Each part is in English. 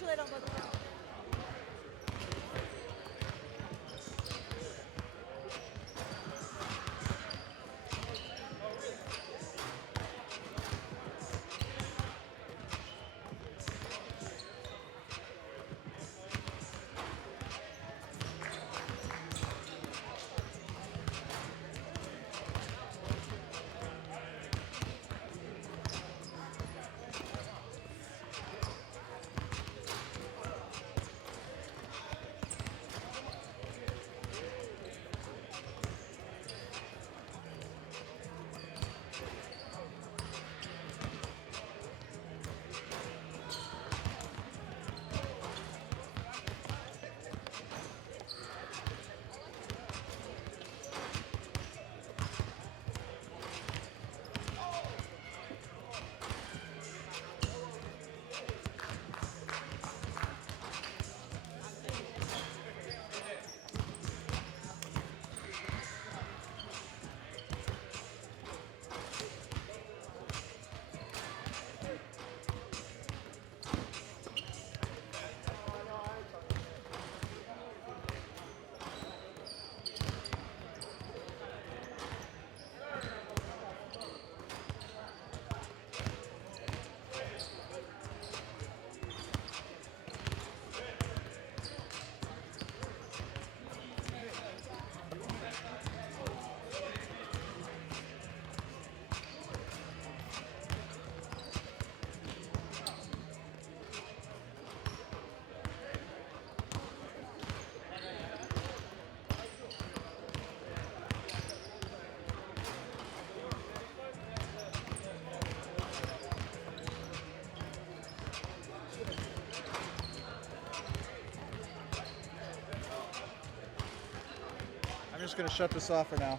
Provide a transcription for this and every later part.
sure they don't go through. I'm just going to shut this off for now.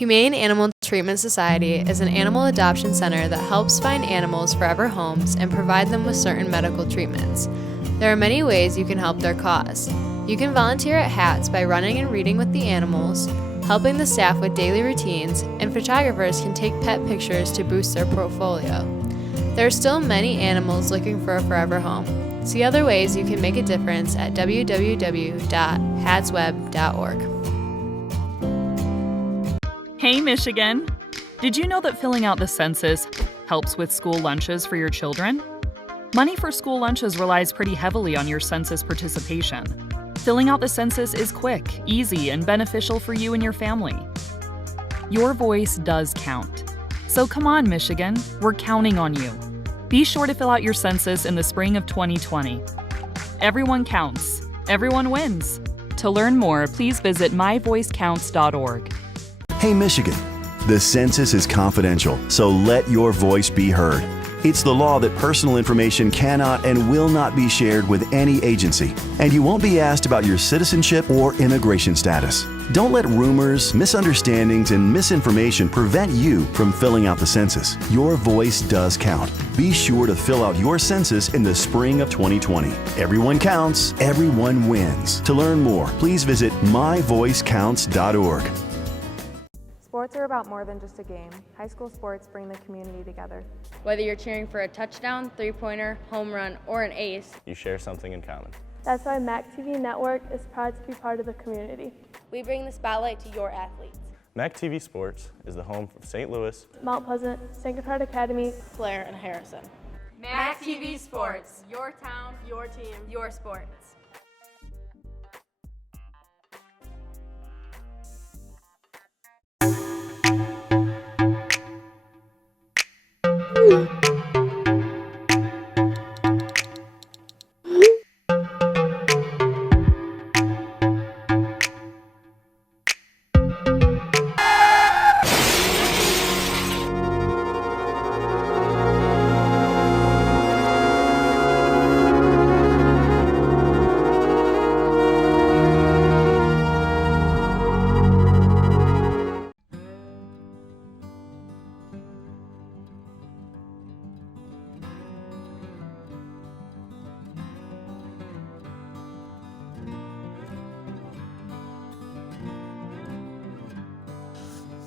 Humane Animal Treatment Society is an animal adoption center that helps find animals forever homes and provide them with certain medical treatments. There are many ways you can help their cause. You can volunteer at HATS by running and reading with the animals, helping the staff with daily routines, and photographers can take pet pictures to boost their portfolio. There are still many animals looking for a forever home. See other ways you can make a difference at www.hatsweb.org. Hey, Michigan! Did you know that filling out the census helps with school lunches for your children? Money for school lunches relies pretty heavily on your census participation. Filling out the census is quick, easy, and beneficial for you and your family. Your voice does count. So come on, Michigan, we're counting on you. Be sure to fill out your census in the spring of 2020. Everyone counts. Everyone wins. To learn more, please visit myvoicecounts.org. Hey, Michigan, the census is confidential, so let your voice be heard. It's the law that personal information cannot and will not be shared with any agency, and you won't be asked about your citizenship or immigration status. Don't let rumors, misunderstandings, and misinformation prevent you from filling out the census. Your voice does count. Be sure to fill out your census in the spring of 2020. Everyone counts, everyone wins. To learn more, please visit myvoicecounts.org. Sports are about more than just a game. High school sports bring the community together. Whether you're cheering for a touchdown, three-pointer, home run, or an ace, you share something in common. That's why MAC TV Network is proud to be part of the community. We bring the spotlight to your athletes. MAC TV Sports is the home of St. Louis, Mount Pleasant, St. Gotthard Academy, Clare, and Harrison. MAC TV Sports, your town, your team, your sports.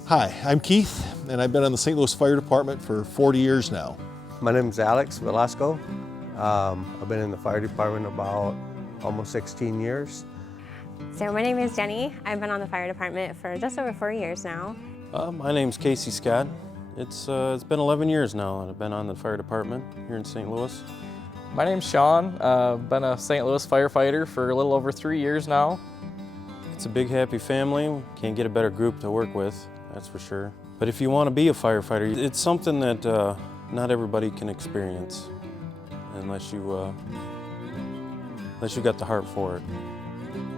Hi, I'm Keith, and I've been on the St. Louis Fire Department for 40 years now. My name is Alex Velasco. I've been in the fire department about almost 16 years. So my name is Jenny. I've been on the fire department for just over 4 years now. My name's Casey Scott. It's been 11 years now that I've been on the fire department here in St. Louis. My name's Sean. I've been a St. Louis firefighter for a little over 3 years now. It's a big, happy family. Can't get a better group to work with, that's for sure. But if you want to be a firefighter, it's something that not everybody can experience unless you got the heart for it.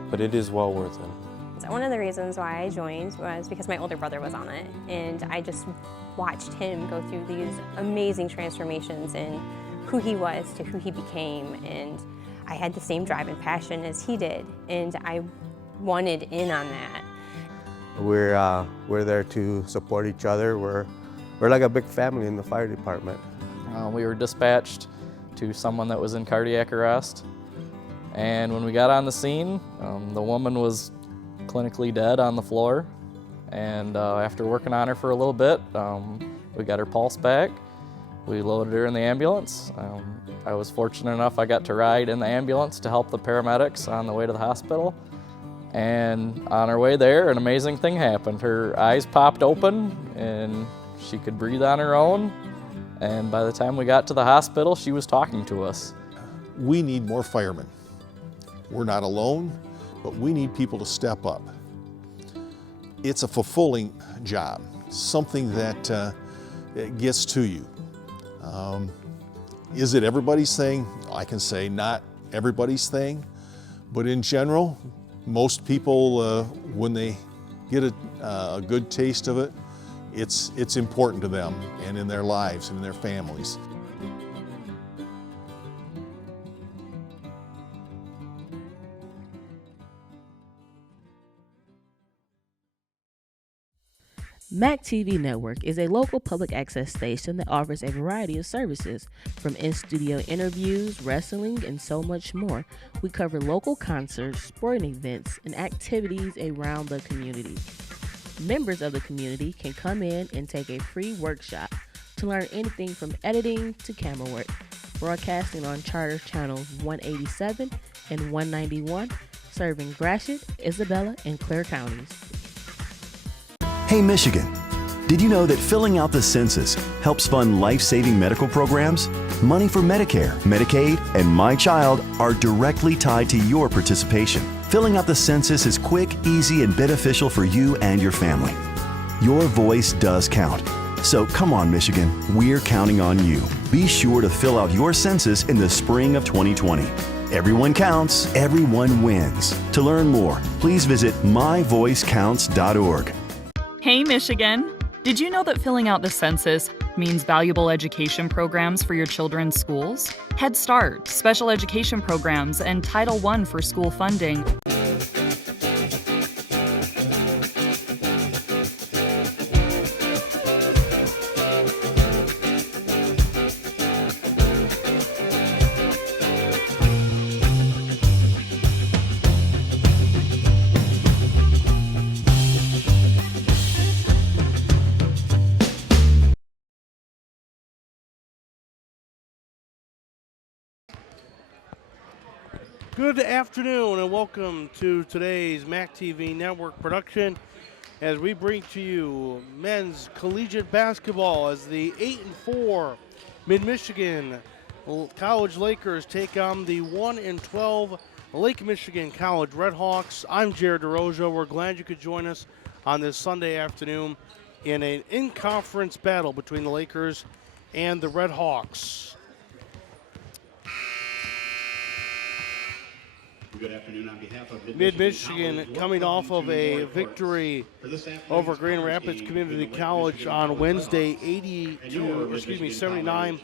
But it is well worth it. So one of the reasons why I joined was because my older brother was on it, and I just watched him go through these amazing transformations in who he was to who he became, and I had the same drive and passion as he did, and I wanted in on that. We're there to support each other. We're like a big family in the fire department. We were dispatched to someone that was in cardiac arrest, and when we got on the scene, the woman was clinically dead on the floor, and after working on her for a little bit, we got her pulse back. We loaded her in the ambulance. I was fortunate enough I got to ride in the ambulance to help the paramedics on the way to the hospital. And on our way there, an amazing thing happened. Her eyes popped open and she could breathe on her own. And by the time we got to the hospital, she was talking to us. We need more firemen. We're not alone, but we need people to step up. It's a fulfilling job, something that it gets to you. Is it everybody's thing? I can say not everybody's thing, but in general, most people, when they get a good taste of it, it's important to them and in their lives and in their families. MAC TV Network is a local public access station that offers a variety of services, from in-studio interviews, wrestling, and so much more. We cover local concerts, sporting events, and activities around the community. Members of the community can come in and take a free workshop to learn anything from editing to camera work, broadcasting on Charter Channels 187 and 191, serving Gratiot, Isabella, and Clare counties. Hey Michigan, did you know that filling out the census helps fund life-saving medical programs? Money for Medicare, Medicaid, and My Child are directly tied to your participation. Filling out the census is quick, easy, and beneficial for you and your family. Your voice does count. So come on, Michigan, we're counting on you. Be sure to fill out your census in the spring of 2020. Everyone counts, everyone wins. To learn more, please visit myvoicecounts.org. Hey Michigan! Did you know that filling out the census means valuable education programs for your children's schools? Head Start, special education programs, and Title I for school funding. Good afternoon and welcome to today's MAC TV Network production as we bring to you men's collegiate basketball as the 8-4 Mid-Michigan College Lakers take on the 1-12 Lake Michigan College Redhawks. I'm Jared DeRosa. We're glad you could join us on this Sunday afternoon in an in-conference battle between the Lakers and the Redhawks. Good afternoon on behalf of Mid-Michigan coming off of a victory over Grand Rapids Community College on Wednesday, 79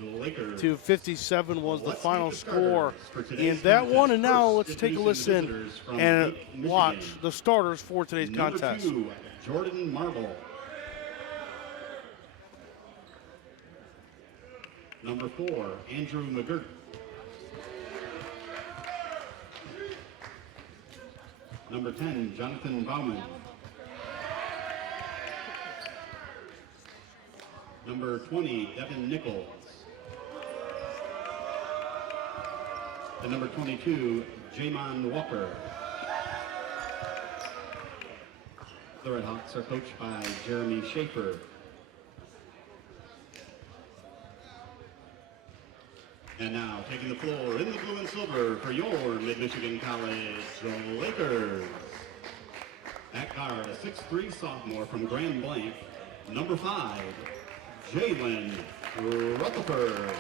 to 57 was the final score in that one. And now let's take a listen and watch the starters for today's contest. Number 2, Jordan Marble. Number 4, Andrew McGirt. Number 10, Jonathan Bauman. Number 20, Devin Nichols. And number 22, Jamon Walker. The Redhawks are coached by Jeremy Schaefer. And now, taking the floor in the blue and silver for your Mid-Michigan College Lakers. At guard, a 6'3" sophomore from Grand Blanc, number 5, Jalen Rutherford.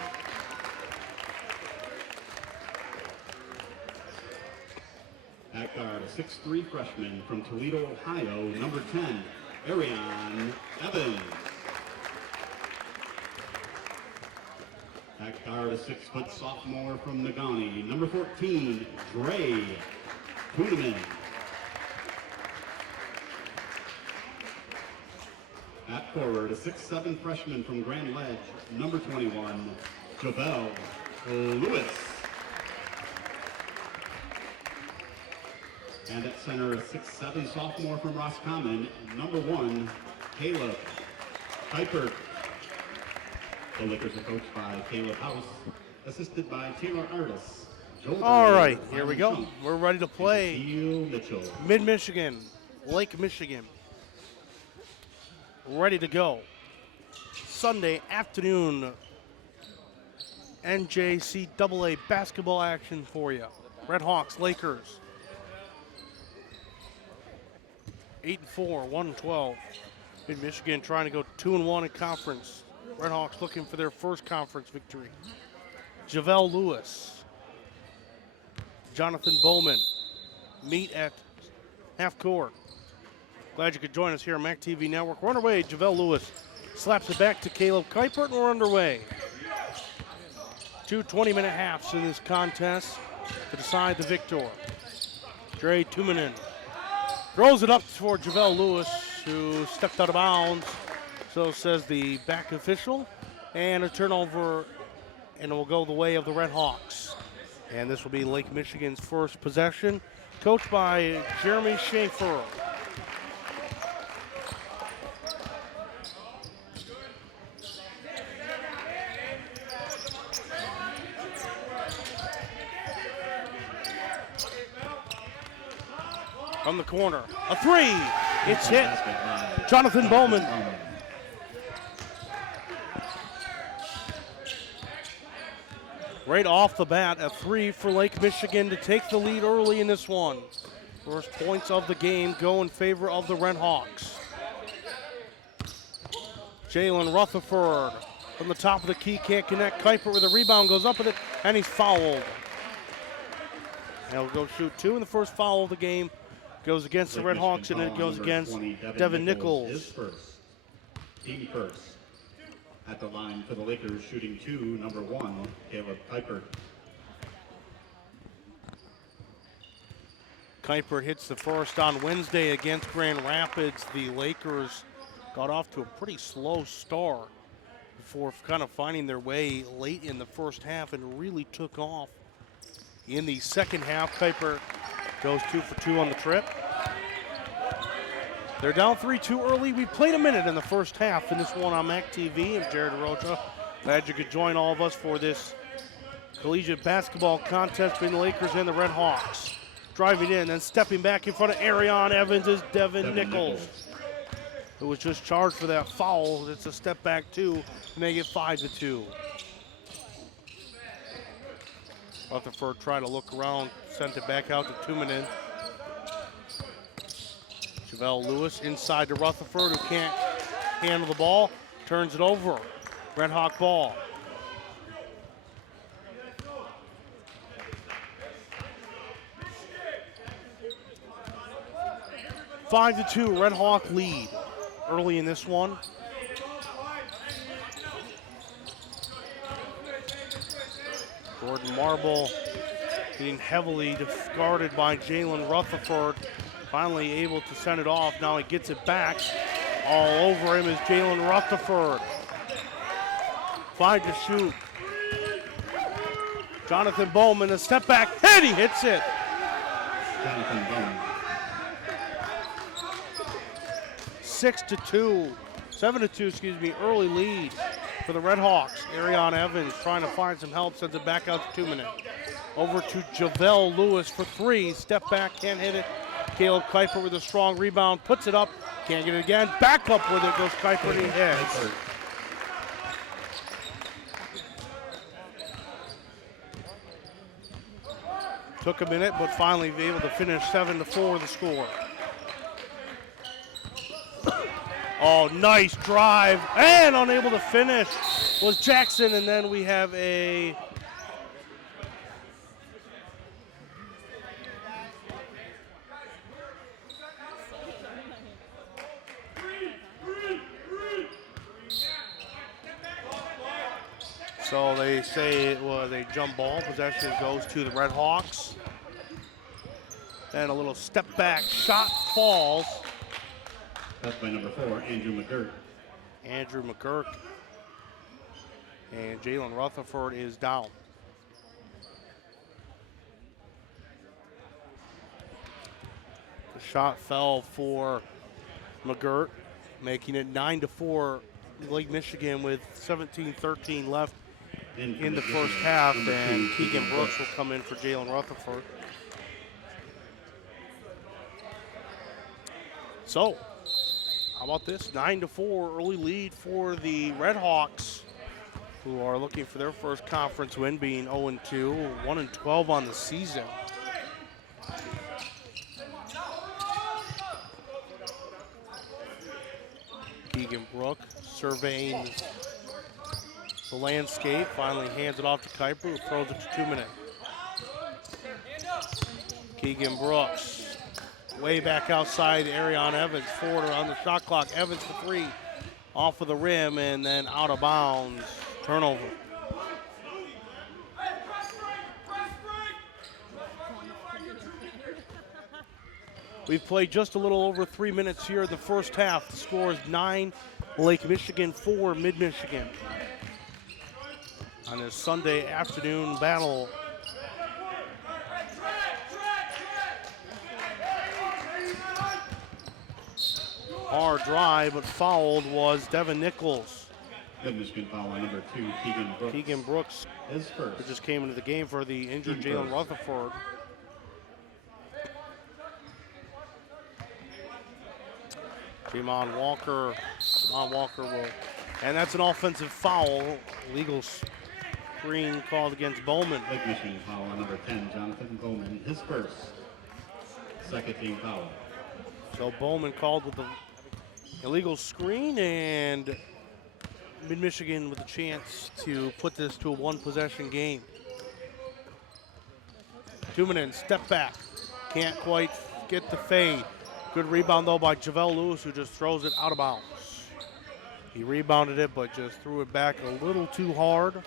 At guard, a 6'3" freshman from Toledo, Ohio, number 10, Arion Evans. At guard, a 6' sophomore from Negaunee, number 14, Dre Tuneman. At forward, a 6'7" freshman from Grand Ledge, number 21, Javel Lewis. And at center, a 6'7" sophomore from Roscommon, number 1, Caleb Kuipert. The Lakers are coached by Caleb House, assisted by Taylor Artis. All right, here we go. We're ready to play Mid-Michigan, Lake Michigan. Ready to go. Sunday afternoon NJCAA basketball action for you. Redhawks, Lakers. 8-4, 1-12. Mid-Michigan trying to go 2-1 in conference. Redhawks looking for their first conference victory. Javel Lewis, Jonathan Bowman meet at half court. Glad you could join us here on MAC TV Network. We're underway. Javel Lewis slaps it back to Caleb Kuipert, and we're underway. 2 20-minute halves in this contest to decide the victor. Dre Tumenin throws it up for Javel Lewis, who stepped out of bounds. So says the back official. And a turnover, and it will go the way of the Red Hawks. And this will be Lake Michigan's first possession, coached by Jeremy Schaefer. From the corner, a three. It's hit. Jonathan Bowman. Right off the bat, a three for Lake Michigan to take the lead early in this one. First points of the game go in favor of the Red Hawks. Jalen Rutherford from the top of the key, can't connect. Kuiper with a rebound, goes up with it, and he's fouled. He'll go shoot two, and the first foul of the game goes against the Red Hawks, and it goes against Devin Nichols. Team first. At the line for the Lakers, shooting two, number 1, Caleb Kuiper. Kuiper hits the first on Wednesday against Grand Rapids. The Lakers got off to a pretty slow start before kind of finding their way late in the first half and really took off in the second half. Kuiper goes 2 for 2 on the trip. They're down 3-2 early. We played a minute in the first half in this one on MAC TV. I'm Jared Rocha. Glad you could join all of us for this collegiate basketball contest between the Lakers and the Red Hawks. Driving in and stepping back in front of Arion Evans is Devin Nichols, who was just charged for that foul. It's a step back two to make it 5-2. Rutherford tried to look around, sent it back out to Tumanen. Javelle Lewis inside to Rutherford, who can't handle the ball, turns it over. Red Hawk ball. Five to 2, Red Hawk lead early in this one. Jordan Marble being heavily guarded by Jalen Rutherford. Finally able to send it off. Now he gets it back. All over him is Jalen Rutherford. 5 to shoot. Jonathan Bowman, a step back, and he hits it. Jonathan Bowman. 7 to 2, excuse me, early lead for the Red Hawks. Arion Evans trying to find some help, sends it back out to Tumanen. Over to Javelle Lewis for 3, step back, can't hit it. Caleb Kuiper with a strong rebound, puts it up, can't get it again. Back up with it goes Kuiper, and he hits. Took a minute, but finally able to finish 7-4 the score. Oh, nice drive, and unable to finish was Jackson, and then we have a so they say it was a jump ball. Possession goes to the Red Hawks. And a little step back shot falls. That's by number 4, Andrew McGurk. Andrew McGurk. And Jalen Rutherford is down. The shot fell for McGurk, making it 9-4 Lake Michigan with 17-13 left in the first half, and Keegan Brooks will come in for Jalen Rutherford. So, how about this? 9-4 early lead for the Red Hawks, who are looking for their first conference win, being 0-2, 1-12 on the season. Keegan Brook surveying the landscape, finally hands it off to Kuiper, who throws it to Tumanen. Keegan Brooks, way back outside, Arion Evans, forward on the shot clock. Evans for 3, off of the rim, and then out of bounds, turnover. We've played just a little over 3 minutes here in the first half. The score is 9 Lake Michigan 4, Mid-Michigan. On this Sunday afternoon battle. Hard drive, but fouled was Devin Nichols. Mid-Michigan foul on number 2, Keegan Brooks. Keegan Brooks, his first. who just came into the game for the injured Jalen Rutherford. Jamon Walker will, and that's an offensive foul. Legal screen called against Bowman. Lake Michigan foul on number 10, Jonathan Bowman, his first. Second team foul. So Bowman called with the illegal screen, and Mid-Michigan with a chance to put this to a one-possession game. Tuminen, step back. Can't quite get the fade. Good rebound, though, by Javel Lewis, who just throws it out of bounds. He rebounded it, but just threw it back a little too hard,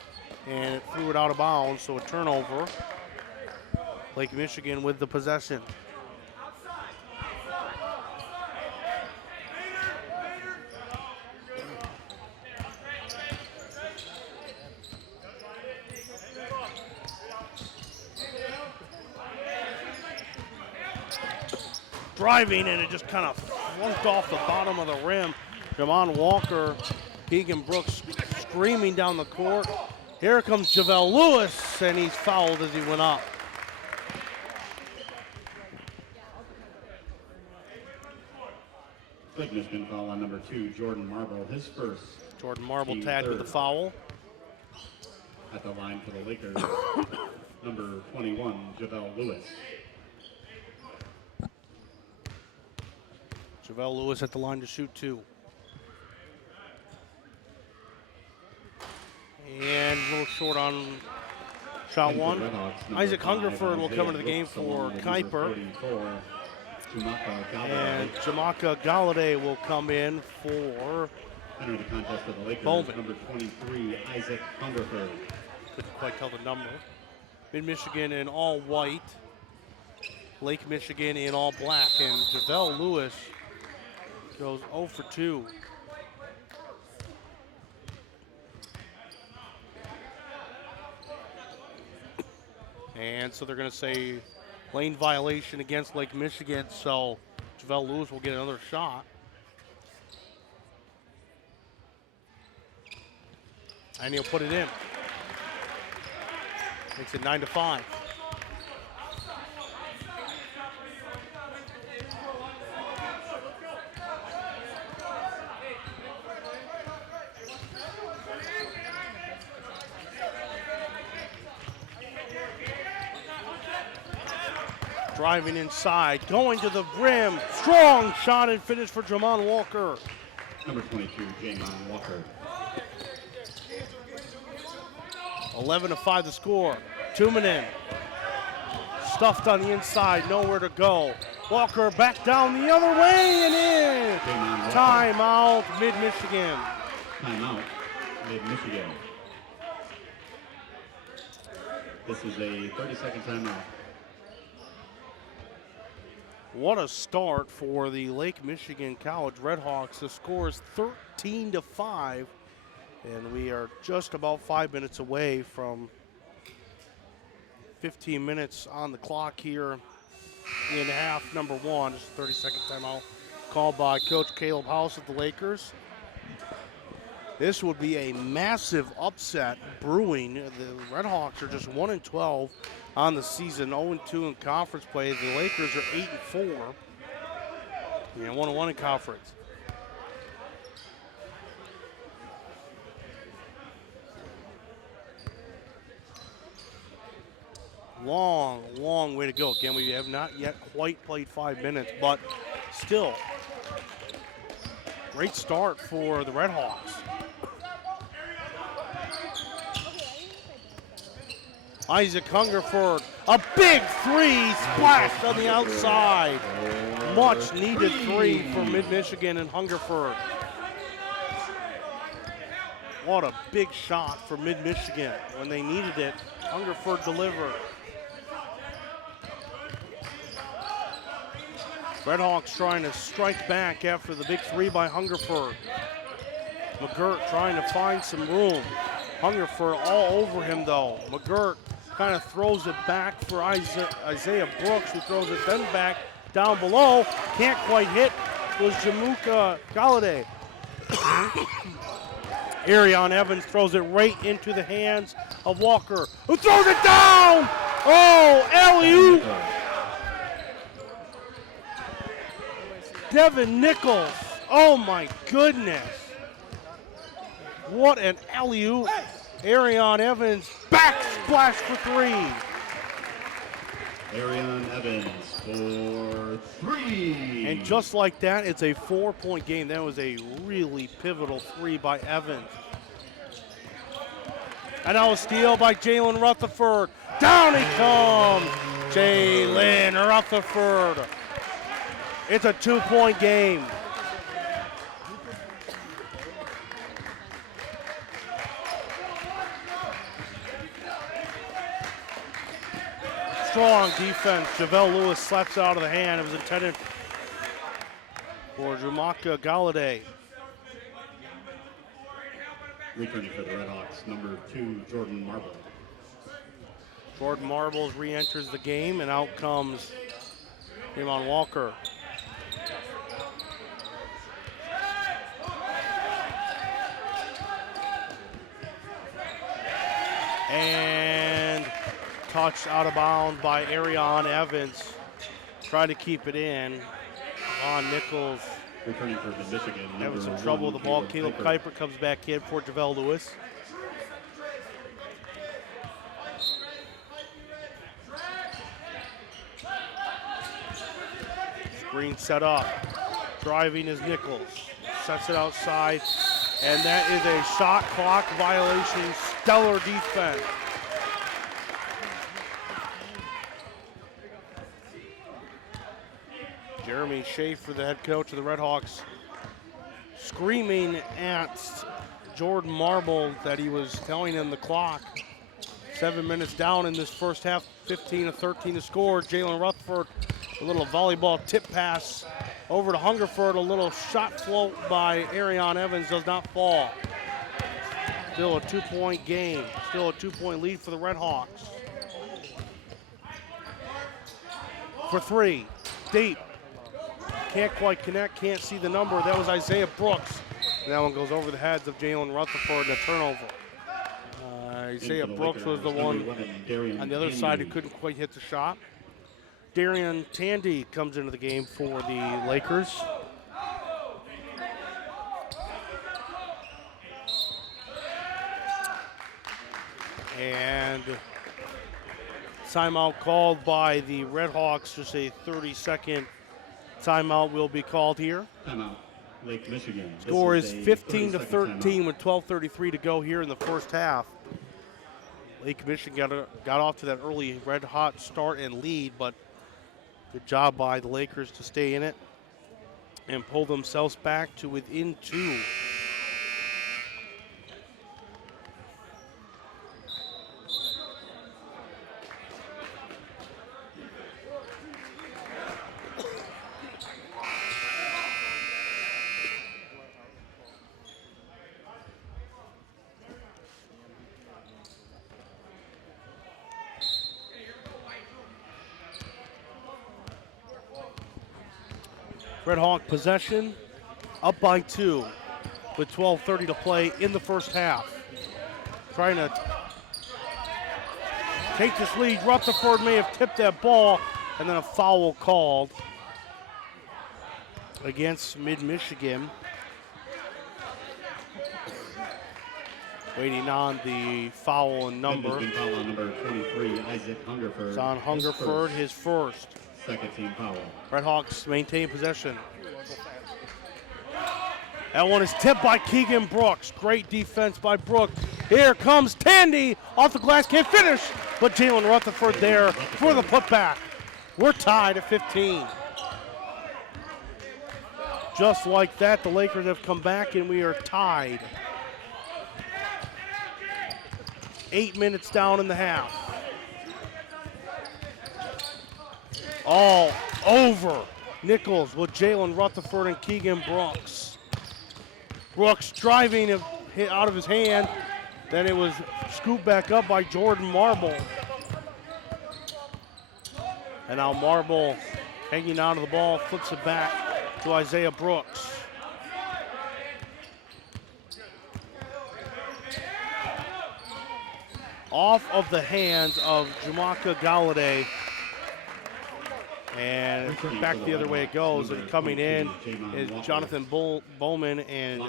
and it threw it out of bounds, so a turnover. Lake Michigan with the possession. Driving, and it just kind of flunked off the bottom of the rim. Jamon Walker, Keegan Brooks screaming down the court. Here comes Javel Lewis, and he's fouled as he went up. Lake Michigan foul on number 2, Jordan Marble, his first. Jordan Marble team tagged with the foul. At the line for the Lakers, number 21, Javel Lewis. Javel Lewis at the line to shoot 2. And a little short on shot 1. Isaac Hungerford will come into the game for Kuiper. And Jamaka Galladay will come in for Entering the contest for the Lakers, Bowman. number 23, Isaac Hungerford. Couldn't quite tell the number. Mid-Michigan in all white. Lake Michigan in all black. And Javel Lewis goes 0 for 2. And so they're going to say lane violation against Lake Michigan, so Javel Lewis will get another shot. And he'll put it in. Makes it 9-5. Driving inside, going to the rim. Strong shot and finish for Jamon Walker. Number 22, Jamon Walker. 11-5 the score. Tuminen stuffed on the inside, nowhere to go. Walker back down the other way and in. Timeout, Mid-Michigan. Timeout, Mid-Michigan. This is a 30-second timeout. What a start for the Lake Michigan College Redhawks. The score is 13-5, and we are just about 5 minutes away from 15 minutes on the clock here in half number 1. Just a 30-second timeout called by Coach Caleb House of the Lakers. This would be a massive upset brewing. The Redhawks are just 1-12 on the season, 0-2 in conference play. The Lakers are 8-4 and 1-1 in conference. Long, long way to go. Again, we have not yet quite played 5 minutes, but still, great start for the Redhawks. Isaac Hungerford, a big three, splashed on the outside. Much needed three for Mid-Michigan and Hungerford. What a big shot for Mid-Michigan. When they needed it, Hungerford delivered. Redhawks trying to strike back after the big three by Hungerford. McGirt trying to find some room. Hungerford all over him though. McGirt kind of throws it back for Isaiah Brooks, who throws it then back down below. Can't quite hit was Jamuka Galladay. Arion Evans throws it right into the hands of Walker, who throws it down! Oh, alley-oop! Devin Nichols, oh my goodness. What an alley-oop. Arion Evans, backsplash for three. Arion Evans for three. And just like that, it's a 4-point game. That was a really pivotal three by Evans. And now a steal by Jalen Rutherford. Down he comes, Jalen Rutherford. It's a 2-point game. Strong defense. Javelle Lewis slaps out of the hand. It was intended for Jumaka Galladay. Returning for the Redhawks, number 2, Jordan Marble. Jordan Marbles re-enters the game, and out comes Raymond Walker. And touched out of bounds by Arion Evans. Trying to keep it in. Von Nichols returning for Michigan. Having some trouble with the ball. Caleb Kuiper comes back in for Javelle Lewis. Screen set up. Driving is Nichols. Sets it outside. And that is a shot clock violation. Stellar defense. Jeremy Schaefer, the head coach of the Redhawks, screaming at Jordan Marble that he was telling him the clock. 7 minutes down in this first half, 15-13 to score. Jalen Rutherford, a little volleyball tip pass over to Hungerford. A little shot float by Arion Evans does not fall. Still a 2-point game. Still a 2-point lead for the Redhawks. For three, deep. Can't quite connect, can't see the number. That was Isaiah Brooks. And that one goes over the heads of Jalen Rutherford and a turnover. Isaiah Brooks was the one on the other side who couldn't quite hit the shot. Darian Tandy comes into the game for the Lakers. And timeout called by the Redhawks. Just a 30-second timeout will be called here. Timeout, Lake Michigan. Score is 15-13 with 12:33 to go here in the first half. Lake Michigan got off to that early red-hot start and lead, but good job by the Lakers to stay in it and pull themselves back to within 2. Red Hawk possession, up by 2 with 12:30 to play in the first half. Trying to take this lead. Rutherford may have tipped that ball, and then a foul called against Mid-Michigan. Waiting on the foul and number. Foul on number 23, Isaac Hungerford. It's on Hungerford, his first. Second team foul. Red Hawks maintain possession. That one is tipped by Keegan Brooks. Great defense by Brooks. Here comes Tandy off the glass, can't finish, but Jalen Rutherford there for the putback. We're tied at 15. Just like that, the Lakers have come back and we are tied. 8 minutes down in the half. All over Nichols with Jalen Rutherford and Keegan Brooks. Brooks driving it hit out of his hand. Then it was scooped back up by Jordan Marble. And now Marble hanging on to the ball, flips it back to Isaiah Brooks. Off of the hands of Jamaka Galladay. And back the other way it goes. And coming in is Jonathan Bowman and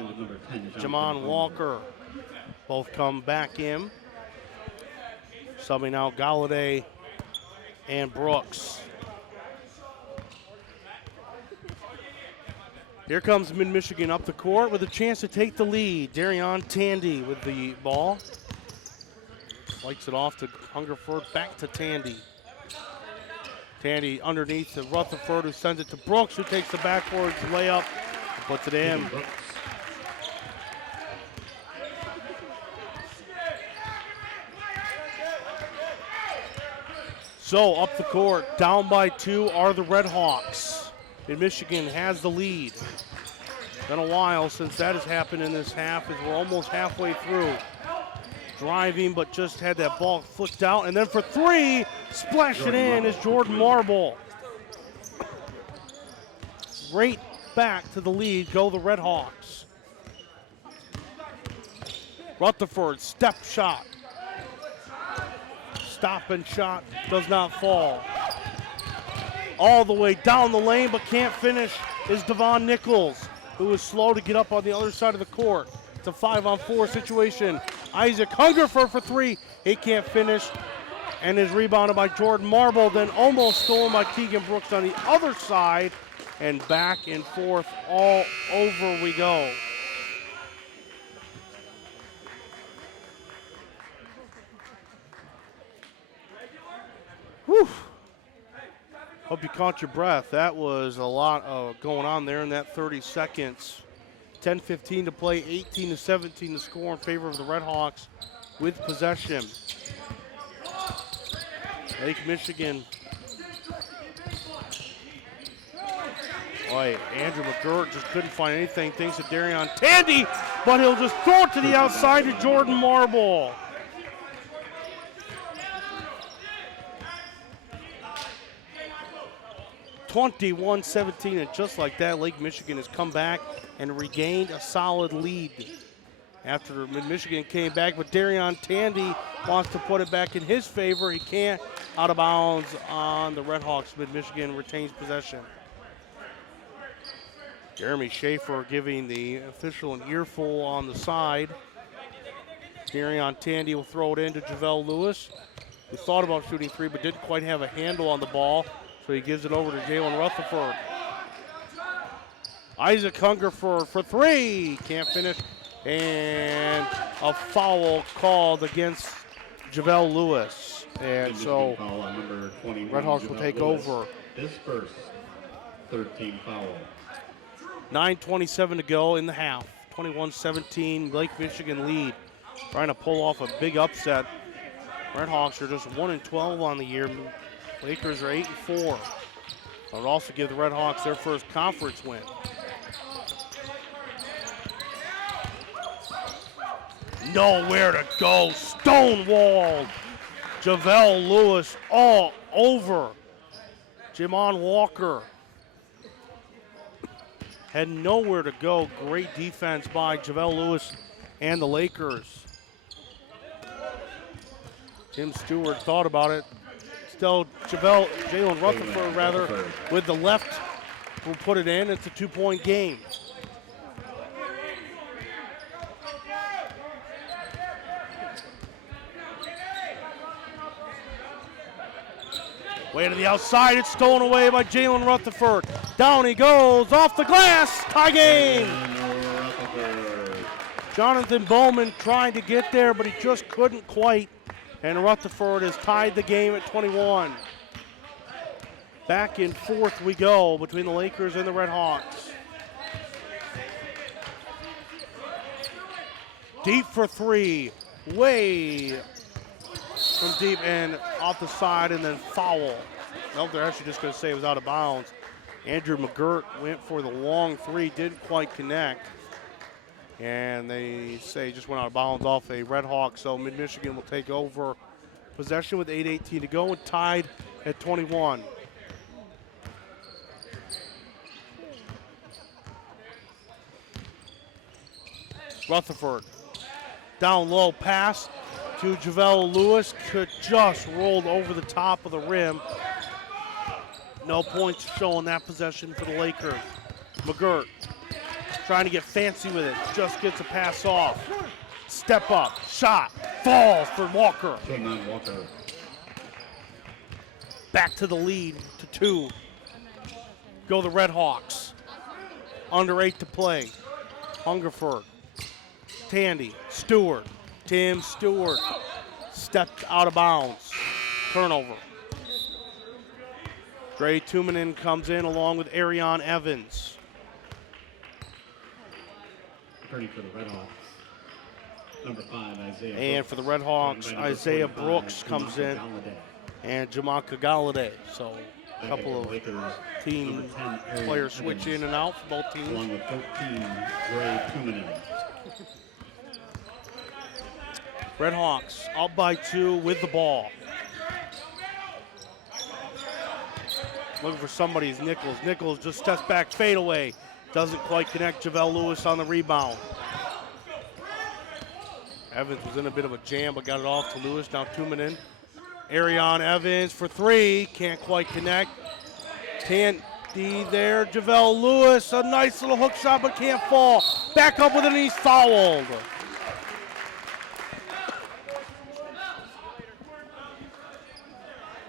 Jamon Walker. Both come back in. Subbing out Galladay and Brooks. Here comes Mid-Michigan up the court with a chance to take the lead. Darion Tandy with the ball. Likes it off to Hungerford, back to Tandy. Tandy underneath to Rutherford, who sends it to Brooks, who takes the backwards layup and puts it in. So up the court, down by 2 are the Red Hawks. Mid-Michigan has the lead. Been a while since that has happened in this half, as we're almost halfway through. Driving, but just had that ball flicked out. And then for 3, splash it in is Jordan Marble. Right back to the lead go the Red Hawks. Rutherford, step shot. Stop and shot does not fall. All the way down the lane, but can't finish is Devon Nichols, who is slow to get up on the other side of the court. It's a 5-on-4 situation. Isaac Hungerford for 3. He can't finish and is rebounded by Jordan Marble, then almost stolen by Keegan Brooks on the other side. And back and forth all over we go. Whew. Hope you caught your breath. That was a lot going on there in that 30 seconds. 10:15 to play, 18-17 to score in favor of the Red Hawks with possession. Lake Michigan. Boy, Andrew McGirt just couldn't find anything thanks to Darion Tandy, but he'll just throw it to the outside to Jordan Marble. (21-17), and just like that, Lake Michigan has come back and regained a solid lead. After Mid-Michigan came back, but Darion Tandy wants to put it back in his favor. He can't. Out of bounds on the Red Hawks. Mid-Michigan retains possession. Jeremy Schaefer giving the official an earful on the side. Darion Tandy will throw it in to Javelle Lewis, who thought about shooting 3 but didn't quite have a handle on the ball. So he gives it over to Jalen Rutherford. Isaac Hungerford for 3. Can't finish. And a foul called against Javelle Lewis. And so Red Hawks will take over. His first 13 foul. 9:27 to go in the half. 21-17, Lake Michigan lead. Trying to pull off a big upset. Red Hawks are just 1-12 on the year. Lakers are 8-4. I would also give the Red Hawks their first conference win. Nowhere to go, stonewalled. Javelle Lewis all over Jamon Walker. Had nowhere to go. Great defense by Javelle Lewis and the Lakers. Tim Stewart thought about it. Still, Jalen Rutherford, with the left will put it in. It's a 2-point game. Way to the outside, it's stolen away by Jalen Rutherford. Down he goes, off the glass, tie game. Jonathan Bowman trying to get there, but he just couldn't quite. And Rutherford has tied the game at 21. Back and forth we go between the Lakers and the Red Hawks. Deep for 3, way from deep and off the side, and then foul. Nope, they're actually just going to say it was out of bounds. Andrew McGirt went for the long 3, didn't quite connect. And they say just went out of bounds off a Red Hawk, so Mid-Michigan will take over possession with 8:18 to go and tied at 21. Rutherford, down low pass to Javelle Lewis, could just rolled over the top of the rim. No points shown that possession for the Lakers. McGirt trying to get fancy with it, just gets a pass off. Step up, shot, falls for Walker. Back to the lead to 2. Go the Red Hawks. Under 8 to play. Hungerford, Tandy, Stewart, Tim Stewart stepped out of bounds. Turnover. Dre Tumanen comes in along with Arion Evans. Returning for the Red Hawks, number 5, Isaiah And Brooks. for the Red Hawks, Joined by number Isaiah 45, Brooks comes in. Galladay. And Jamaica Galladay. So a Back couple at of the Lakers, team number 10, Arion players switch Evans, in and out for both teams. along with 13, Dre Tumanen. Red Hawks up by 2 with the ball. Looking for somebody is Nichols. Nichols just steps back, fade away. Doesn't quite connect. Javelle Lewis on the rebound. Evans was in a bit of a jam, but got it off to Lewis. Now Tumanen. Arion Evans for 3. Can't quite connect. Tandy there. Javelle Lewis. A nice little hook shot, but can't fall. Back up with it, and he's fouled.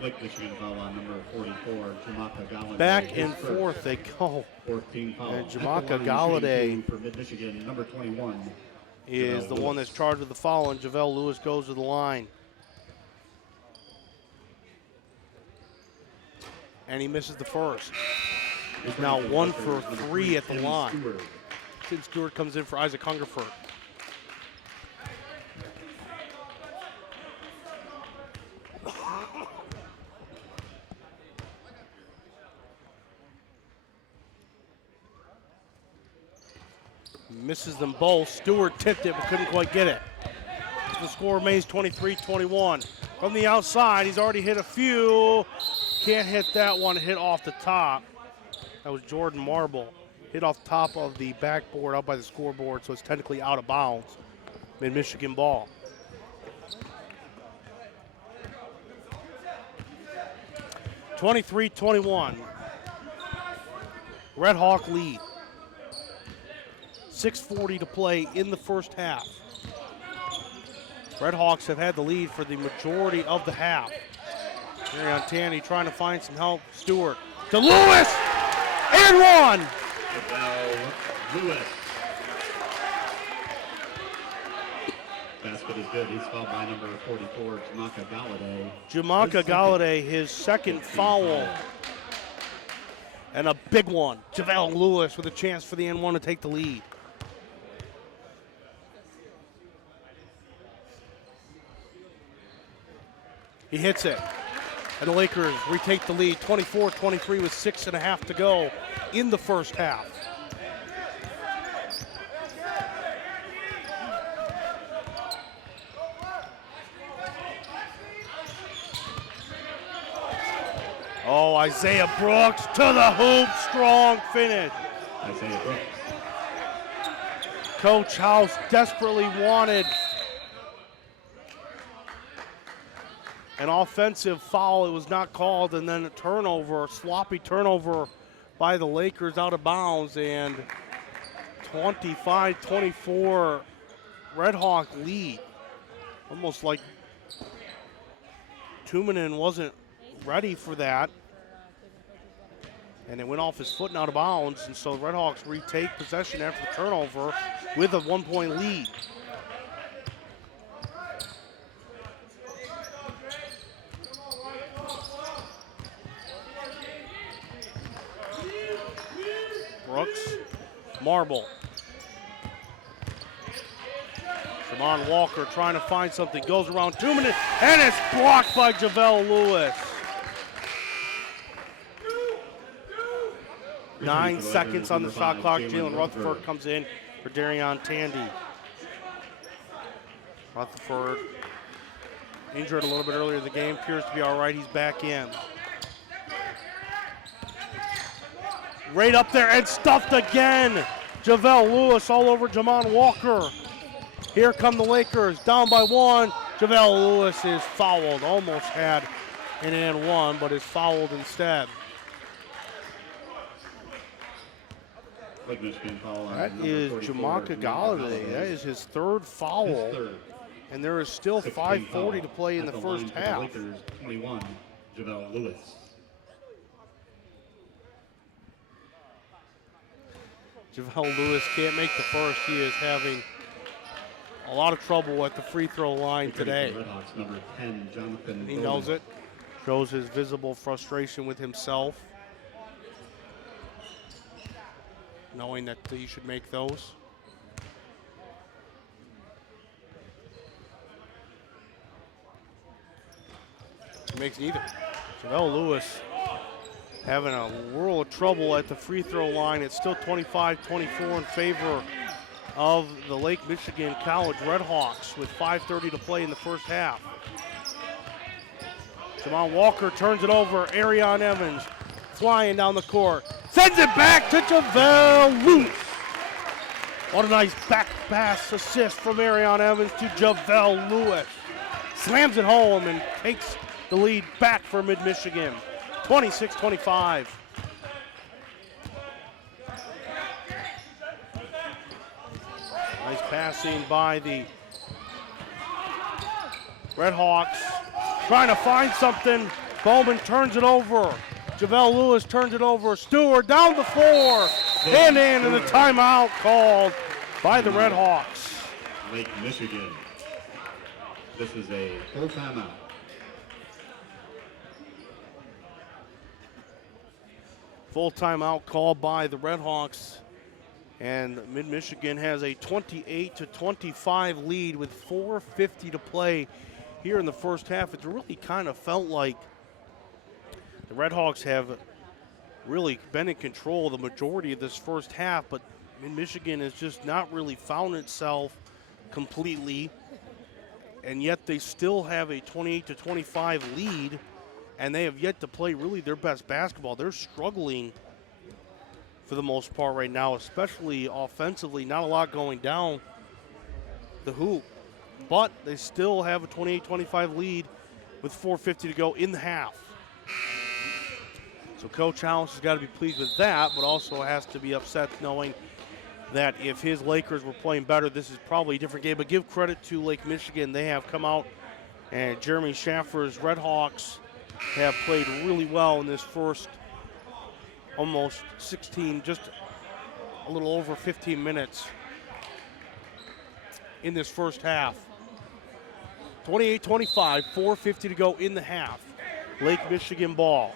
Lake Michigan foul on number 44, Jamaica Galladay. Back and His first. forth they go. 14 foul. And At the Jamaica line, Galladay shooting for Mid-Michigan, number 21. is Javelle the one Lewis. that's charged with the foul, and Javelle Lewis goes to the line. And he misses the first. He's now 1 for 3 at the line. Tim Stewart comes in for Isaac Hungerford. Misses them both. Stewart tipped it but couldn't quite get it. The score remains 23-21. From the outside, he's already hit a few. Can't hit that one, hit off the top. That was Jordan Marble. Hit off top of the backboard out by the scoreboard, so it's technically out of bounds. Mid-Michigan ball. (23-21). Red Hawk lead. 6:40 to play in the first half. Red Hawks have had the lead for the majority of the half. Arion Tandy trying to find some help. Stewart to Lewis, and one. Javelle Lewis. Basket is good. He's fouled by number 44, Jamaica Galladay. Jamaica Galladay, his second foul. And a big one. Javelle Lewis with a chance for the N1 to take the lead. He hits it. And the Lakers retake the lead 24-23 with 6.5 to go in the first half. Oh, Isaiah Brooks to the hoop. Strong finish. Isaiah Brooks. Coach House desperately wanted an offensive foul. It was not called, and then a turnover, a sloppy turnover by the Lakers out of bounds, and 25-24 Red Hawk lead. Almost like Tumanen wasn't ready for that, and it went off his foot and out of bounds, and so the Red Hawks retake possession after the turnover with a 1-point lead. Brooks, Marble. Tremont Walker trying to find something, goes around 2 minutes, and it's blocked by Javelle Lewis. 9 seconds on the shot clock. Jalen Rutherford comes in for Darion Tandy. Rutherford injured a little bit earlier in the game, appears to be all right. He's back in. Right up there and stuffed again. Javelle Lewis all over Jamon Walker. Here come the Lakers, down by one. Javelle Lewis is fouled. Almost had an and one, but is fouled instead. Lake Michigan foul on That number is 44, Jamaka Galladay. That is his third foul. His third. And there is still 16 5:40 to play in at the line first for half. Lakers, 21, Javelle Lewis. Javelle Lewis can't make the first. He is having a lot of trouble at the free throw line today. Redhawks, number 10, Jonathan He Bowman. knows it. Shows his visible frustration with himself, knowing that he should make those. He makes neither. Javelle Lewis having a world of trouble at the free throw line. It's still 25-24 in favor of the Lake Michigan College Redhawks with 5:30 to play in the first half. Jamon Walker turns it over. Arion Evans flying down the court. Sends it back to Javelle Lewis. What a nice back pass assist from Arion Evans to Javelle Lewis. Slams it home and takes the lead back for Mid-Michigan. 26-25. Nice passing by the Redhawks. Trying to find something. Bowman turns it over. Javelle Lewis turns it over. Stewart down the floor. And a timeout called by the Redhawks. Lake Michigan. This is a full timeout. Full timeout called by the Redhawks. And Mid-Michigan has a 28-25 lead with 4:50 to play here in the first half. It's really kind of felt like the Redhawks have really been in control the majority of this first half, but Mid-Michigan has just not really found itself completely, and yet they still have a 28-25 lead, and they have yet to play really their best basketball. They're struggling for the most part right now, especially offensively. Not a lot going down the hoop, but they still have a 28-25 lead with 4:50 to go in the half. So Coach House has got to be pleased with that, but also has to be upset knowing that if his Lakers were playing better, this is probably a different game. But give credit to Lake Michigan. They have come out, and Jeremy Schaffer's Redhawks have played really well in this first almost 16, just a little over 15 minutes in this first half. 28-25, 4:50 to go in the half. Lake Michigan ball.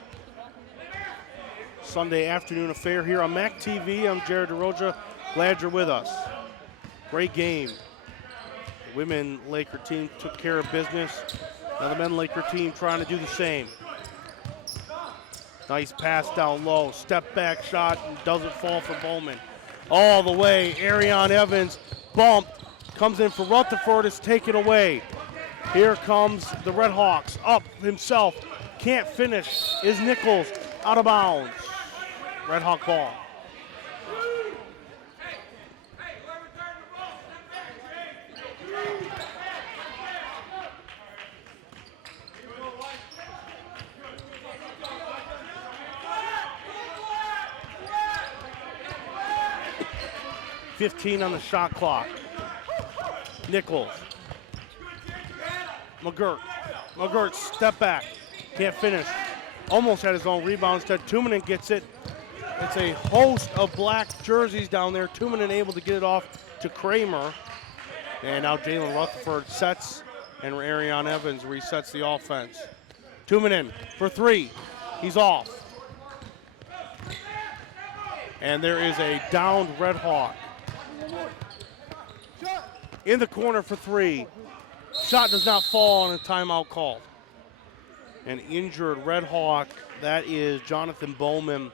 Sunday afternoon affair here on MAC TV. I'm Jared DeRoja. Glad you're with us. Great game. The women Laker team took care of business. Now the men Laker team trying to do the same. Nice pass down low. Step back shot and doesn't fall for Bowman. All the way. Arion Evans bumped. Comes in for Rutherford. It's taken away. Here comes the Redhawks. Up himself. Can't finish. Is Nichols out of bounds. Redhawk ball. .15 on the shot clock. Nichols. McGirt, step back. Can't finish. Almost had his own rebound. Instead, Tumanen gets it. It's a host of black jerseys down there. Tumanen able to get it off to Kramer. And now Jalen Rutherford sets, and Arion Evans resets the offense. Tumanen for three. He's off. And there is a downed Redhawk. In the corner for three. Shot does not fall on a timeout called. An injured Redhawk, that is Jonathan Bowman.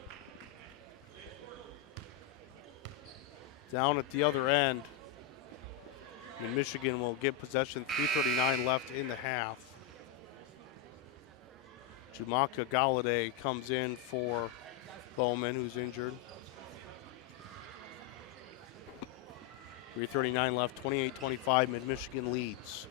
down at the other end. And Michigan will get possession, 3:39 left in the half. Jumaka Galladay comes in for Bowman, who's injured. 3:39 left, 28-25, Mid-Michigan leads.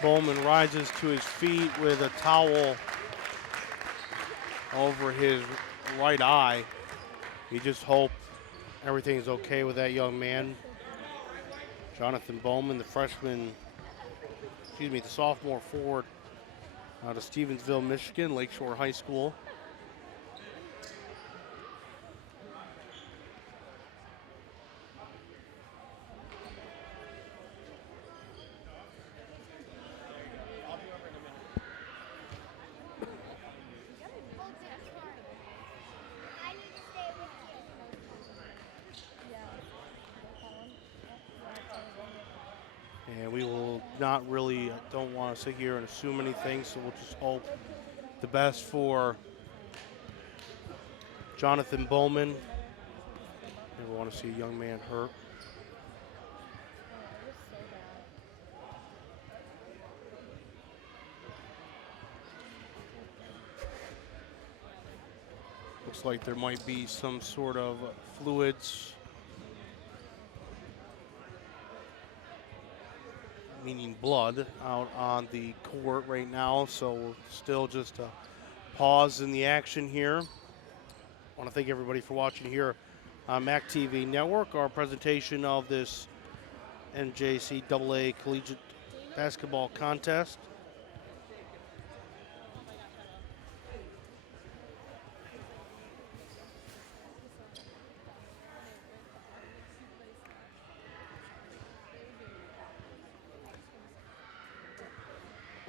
Bowman rises to his feet with a towel over his right eye. You just hope everything is okay with that young man. Jonathan Bowman, the sophomore forward out of Stevensville, Michigan, Lakeshore High School. And we will don't want to sit here and assume anything, so we'll just hope the best for Jonathan Bowman. Never want to see a young man hurt. Looks like there might be some sort of fluids, meaning blood, out on the court right now. So still just a pause in the action here. I want to thank everybody for watching here on MAC TV Network, our presentation of this NJCAA Collegiate Basketball Contest.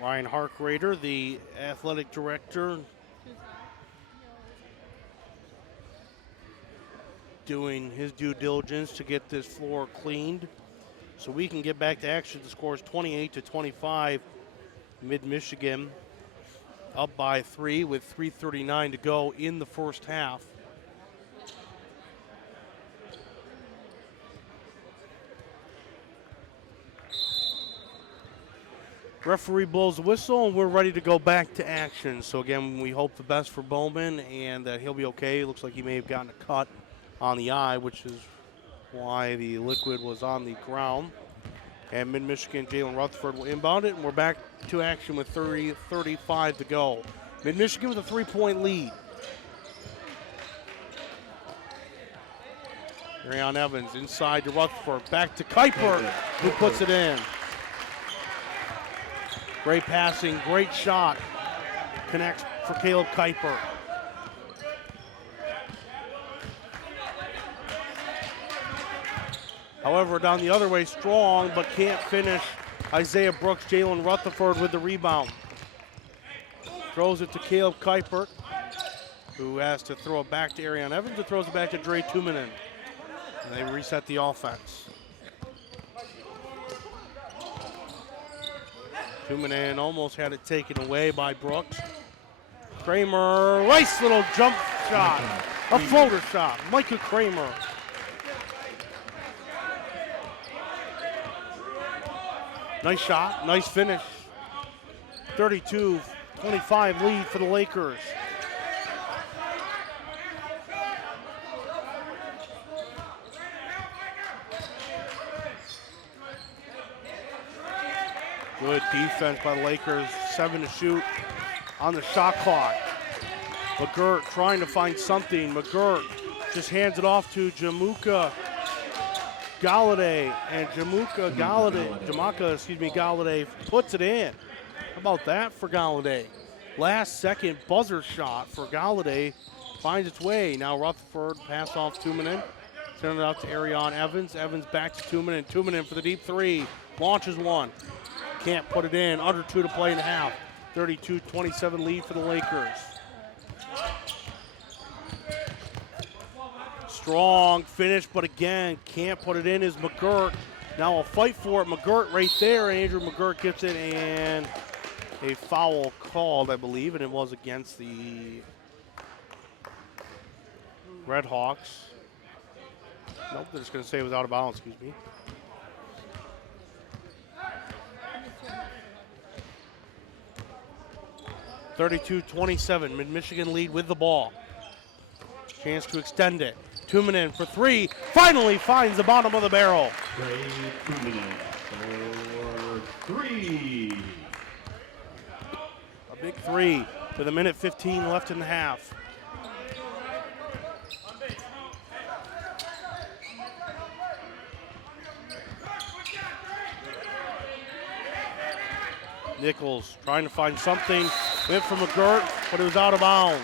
Ryan Harkrader, the athletic director, doing his due diligence to get this floor cleaned so we can get back to action. The score is 28-25. Mid-Michigan up by 3 with 3:39 to go in the first half. Referee blows the whistle, and we're ready to go back to action. So again, we hope the best for Bowman and that he'll be okay. It looks like he may have gotten a cut on the eye, which is why the liquid was on the ground. And Mid-Michigan, Jalen Rutherford will inbound it, and we're back to action with 35 to go. Mid-Michigan with a 3-point lead. Arion Evans inside to Rutherford, back to Kuiper, who puts it in. Great passing, great shot. Connects for Caleb Kuiper. However, down the other way, strong, but can't finish. Isaiah Brooks, Jalen Rutherford with the rebound. Throws it to Caleb Kuiper, who has to throw it back to Arion Evans, who throws it back to Dre Tumanen. And they reset the offense. Tumanen almost had it taken away by Brooks. Kramer, nice little jump shot, a floater shot. Micah Kramer. Nice shot, nice finish. 32-25 lead for the Lakers. Good defense by the Lakers. 7 to shoot on the shot clock. McGirt trying to find something. McGirt just hands it off to Jamaica Galladay, and Jamaica Galladay puts it in. How about that for Galladay? Last second buzzer shot for Galladay finds its way. Now Rutherford pass off Tuominen. Send it out to Ariane Evans. Evans back to Tuominen. Tuominen for the deep three. Launches one. Can't put it in. Under 2 to play in the half. 32-27 lead for the Lakers. Strong finish, but again, can't put it in is McGirt. Now a fight for it. McGirt right there. Andrew McGirt gets it, and a foul called, I believe, and it was against the Red Hawks. Nope, they're just going to say it was out of bounds, excuse me. (32-27), Mid-Michigan lead with the ball. Chance to extend it. Tuominen for three, finally finds the bottom of the barrel. Tuominen for three. A big three with 1:15 left in the half. Nichols trying to find something. Went for McGirt, but it was out of bounds.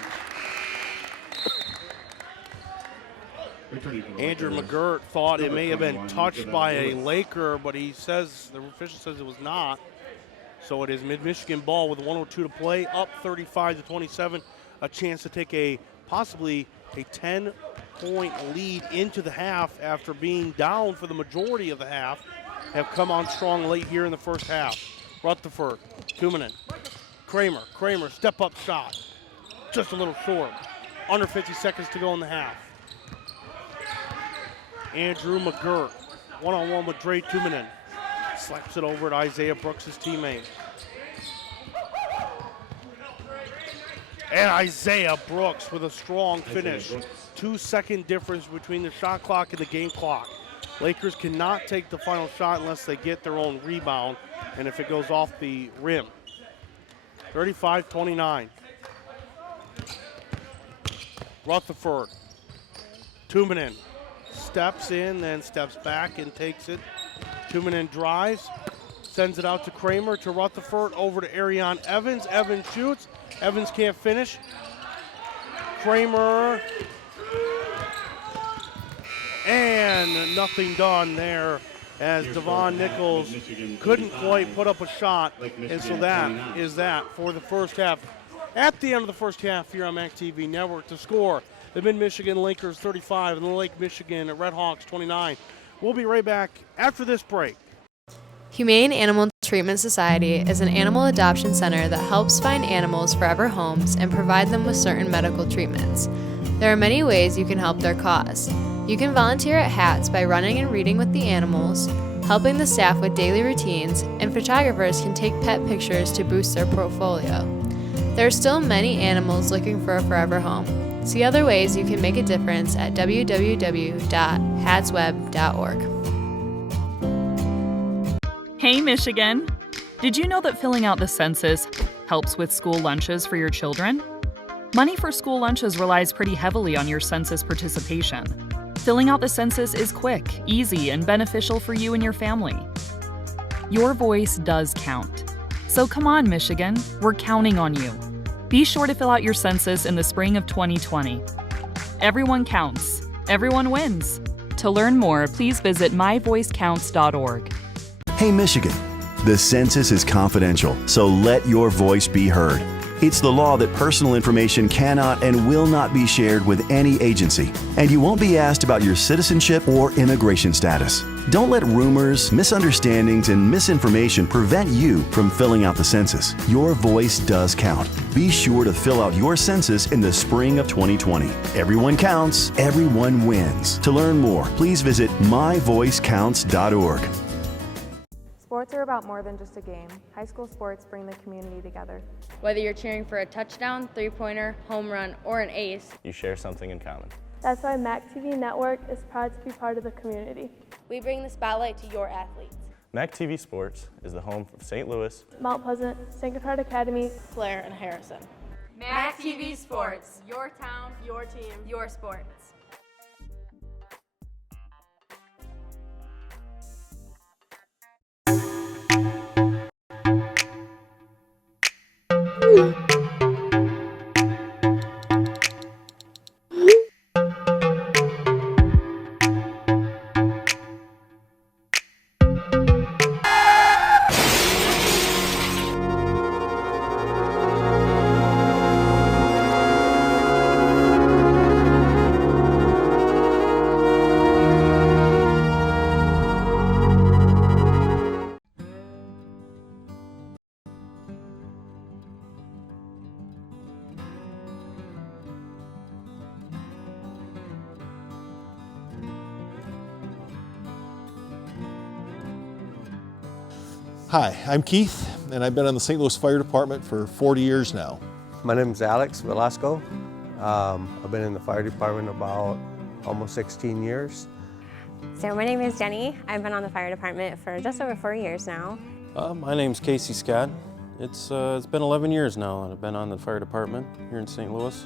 Andrew McGirt thought it may have been touched by a Laker, but he says, the official says it was not. So it is Mid-Michigan ball with 1:02 to play, up 35-27. A chance to take possibly a 10-point lead into the half after being down for the majority of the half. Have come on strong late here in the first half. Rutherford, Tuominen, Kramer, step up shot. Just a little short. Under 50 seconds to go in the half. Andrew McGirt, one-on-one with Dre Tuominen. Slaps it over at Isaiah Brooks, his teammate. And Isaiah Brooks with a strong finish. 2-second difference between the shot clock and the game clock. Lakers cannot take the final shot unless they get their own rebound, and if it goes off the rim. 35-29. Rutherford, Tuominen steps in, then steps back and takes it. Tuominen drives, sends it out to Kramer, to Rutherford, over to Ariane Evans. Evans shoots. Evans can't finish. Kramer. And nothing done there as Devon Nichols couldn't quite put up a shot. And so that is that for the first half. At the end of the first half here on MAC TV Network, to score, the Mid-Michigan Lakers 35 and the Lake Michigan Red Hawks 29. We'll be right back after this break. Humane Animal Treatment Society is an animal adoption center that helps find animals forever homes and provide them with certain medical treatments. There are many ways you can help their cause. You can volunteer at HATS by running and reading with the animals, helping the staff with daily routines, and photographers can take pet pictures to boost their portfolio. There are still many animals looking for a forever home. See other ways you can make a difference at www.hatsweb.org. Hey, Michigan! Did you know that filling out the census helps with school lunches for your children? Money for school lunches relies pretty heavily on your census participation. Filling out the census is quick, easy, and beneficial for you and your family. Your voice does count. So come on, Michigan, we're counting on you. Be sure to fill out your census in the spring of 2020. Everyone counts. Everyone wins. To learn more, please visit myvoicecounts.org. Hey, Michigan, the census is confidential, so let your voice be heard. It's the law that personal information cannot and will not be shared with any agency, and you won't be asked about your citizenship or immigration status. Don't let rumors, misunderstandings, and misinformation prevent you from filling out the census. Your voice does count. Be sure to fill out your census in the spring of 2020. Everyone counts, everyone wins. To learn more, please visit myvoicecounts.org. Sports are about more than just a game. High school sports bring the community together. Whether you're cheering for a touchdown, three-pointer, home run, or an ace, You share something in common. That's why MAC TV Network is proud to be part of the community. We bring the spotlight to your athletes. MAC TV Sports is the home of St. Louis, Mount Pleasant, St. Gotthard Academy, Blair, and Harrison. MAC TV Sports. Your town, your team, your sports. Hi, I'm Keith, and I've been on the St. Louis Fire Department for 40 years now. My name is Alex Velasco. I've been in the fire department about almost 16 years. So my name is Jenny. I've been on the fire department for just over 4 years now. My name's Casey Scott. It's been 11 years now that I've been on the fire department here in St. Louis.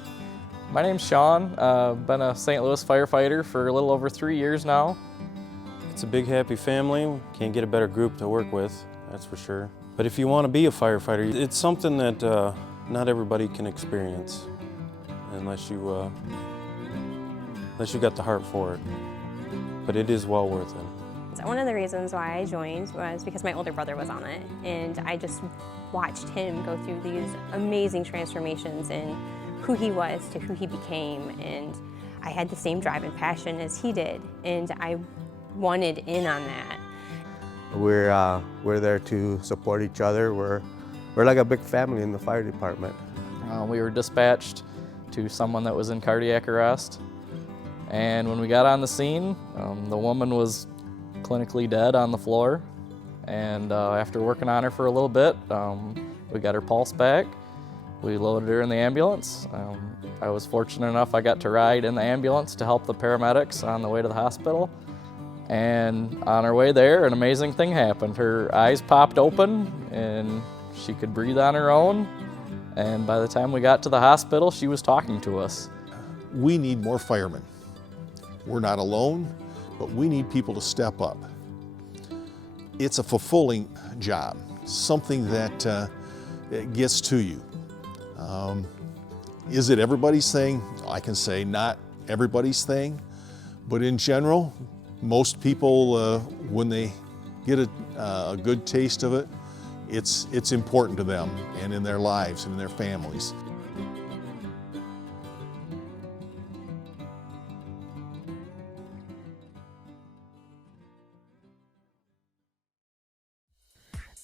My name's Sean. I've been a St. Louis firefighter for a little over 3 years now. It's a big, happy family. Can't get a better group to work with, that's for sure. But if you want to be a firefighter, it's something that not everybody can experience unless you got the heart for it. But it is well worth it. So one of the reasons why I joined was because my older brother was on it, and I just watched him go through these amazing transformations in who he was to who he became, and I had the same drive and passion as he did, and I wanted in on that. We're there to support each other. We're like a big family in the fire department. We were dispatched to someone that was in cardiac arrest, and when we got on the scene, the woman was clinically dead on the floor, and after working on her for a little bit, we got her pulse back. We loaded her in the ambulance. I was fortunate enough I got to ride in the ambulance to help the paramedics on the way to the hospital. And on our way there, an amazing thing happened. Her eyes popped open and she could breathe on her own. And by the time we got to the hospital, she was talking to us. We need more firemen. We're not alone, but we need people to step up. It's a fulfilling job, something that it gets to you. Is it everybody's thing? I can say not everybody's thing, but in general, most people, when they get a good taste of it, it's important to them and in their lives and in their families.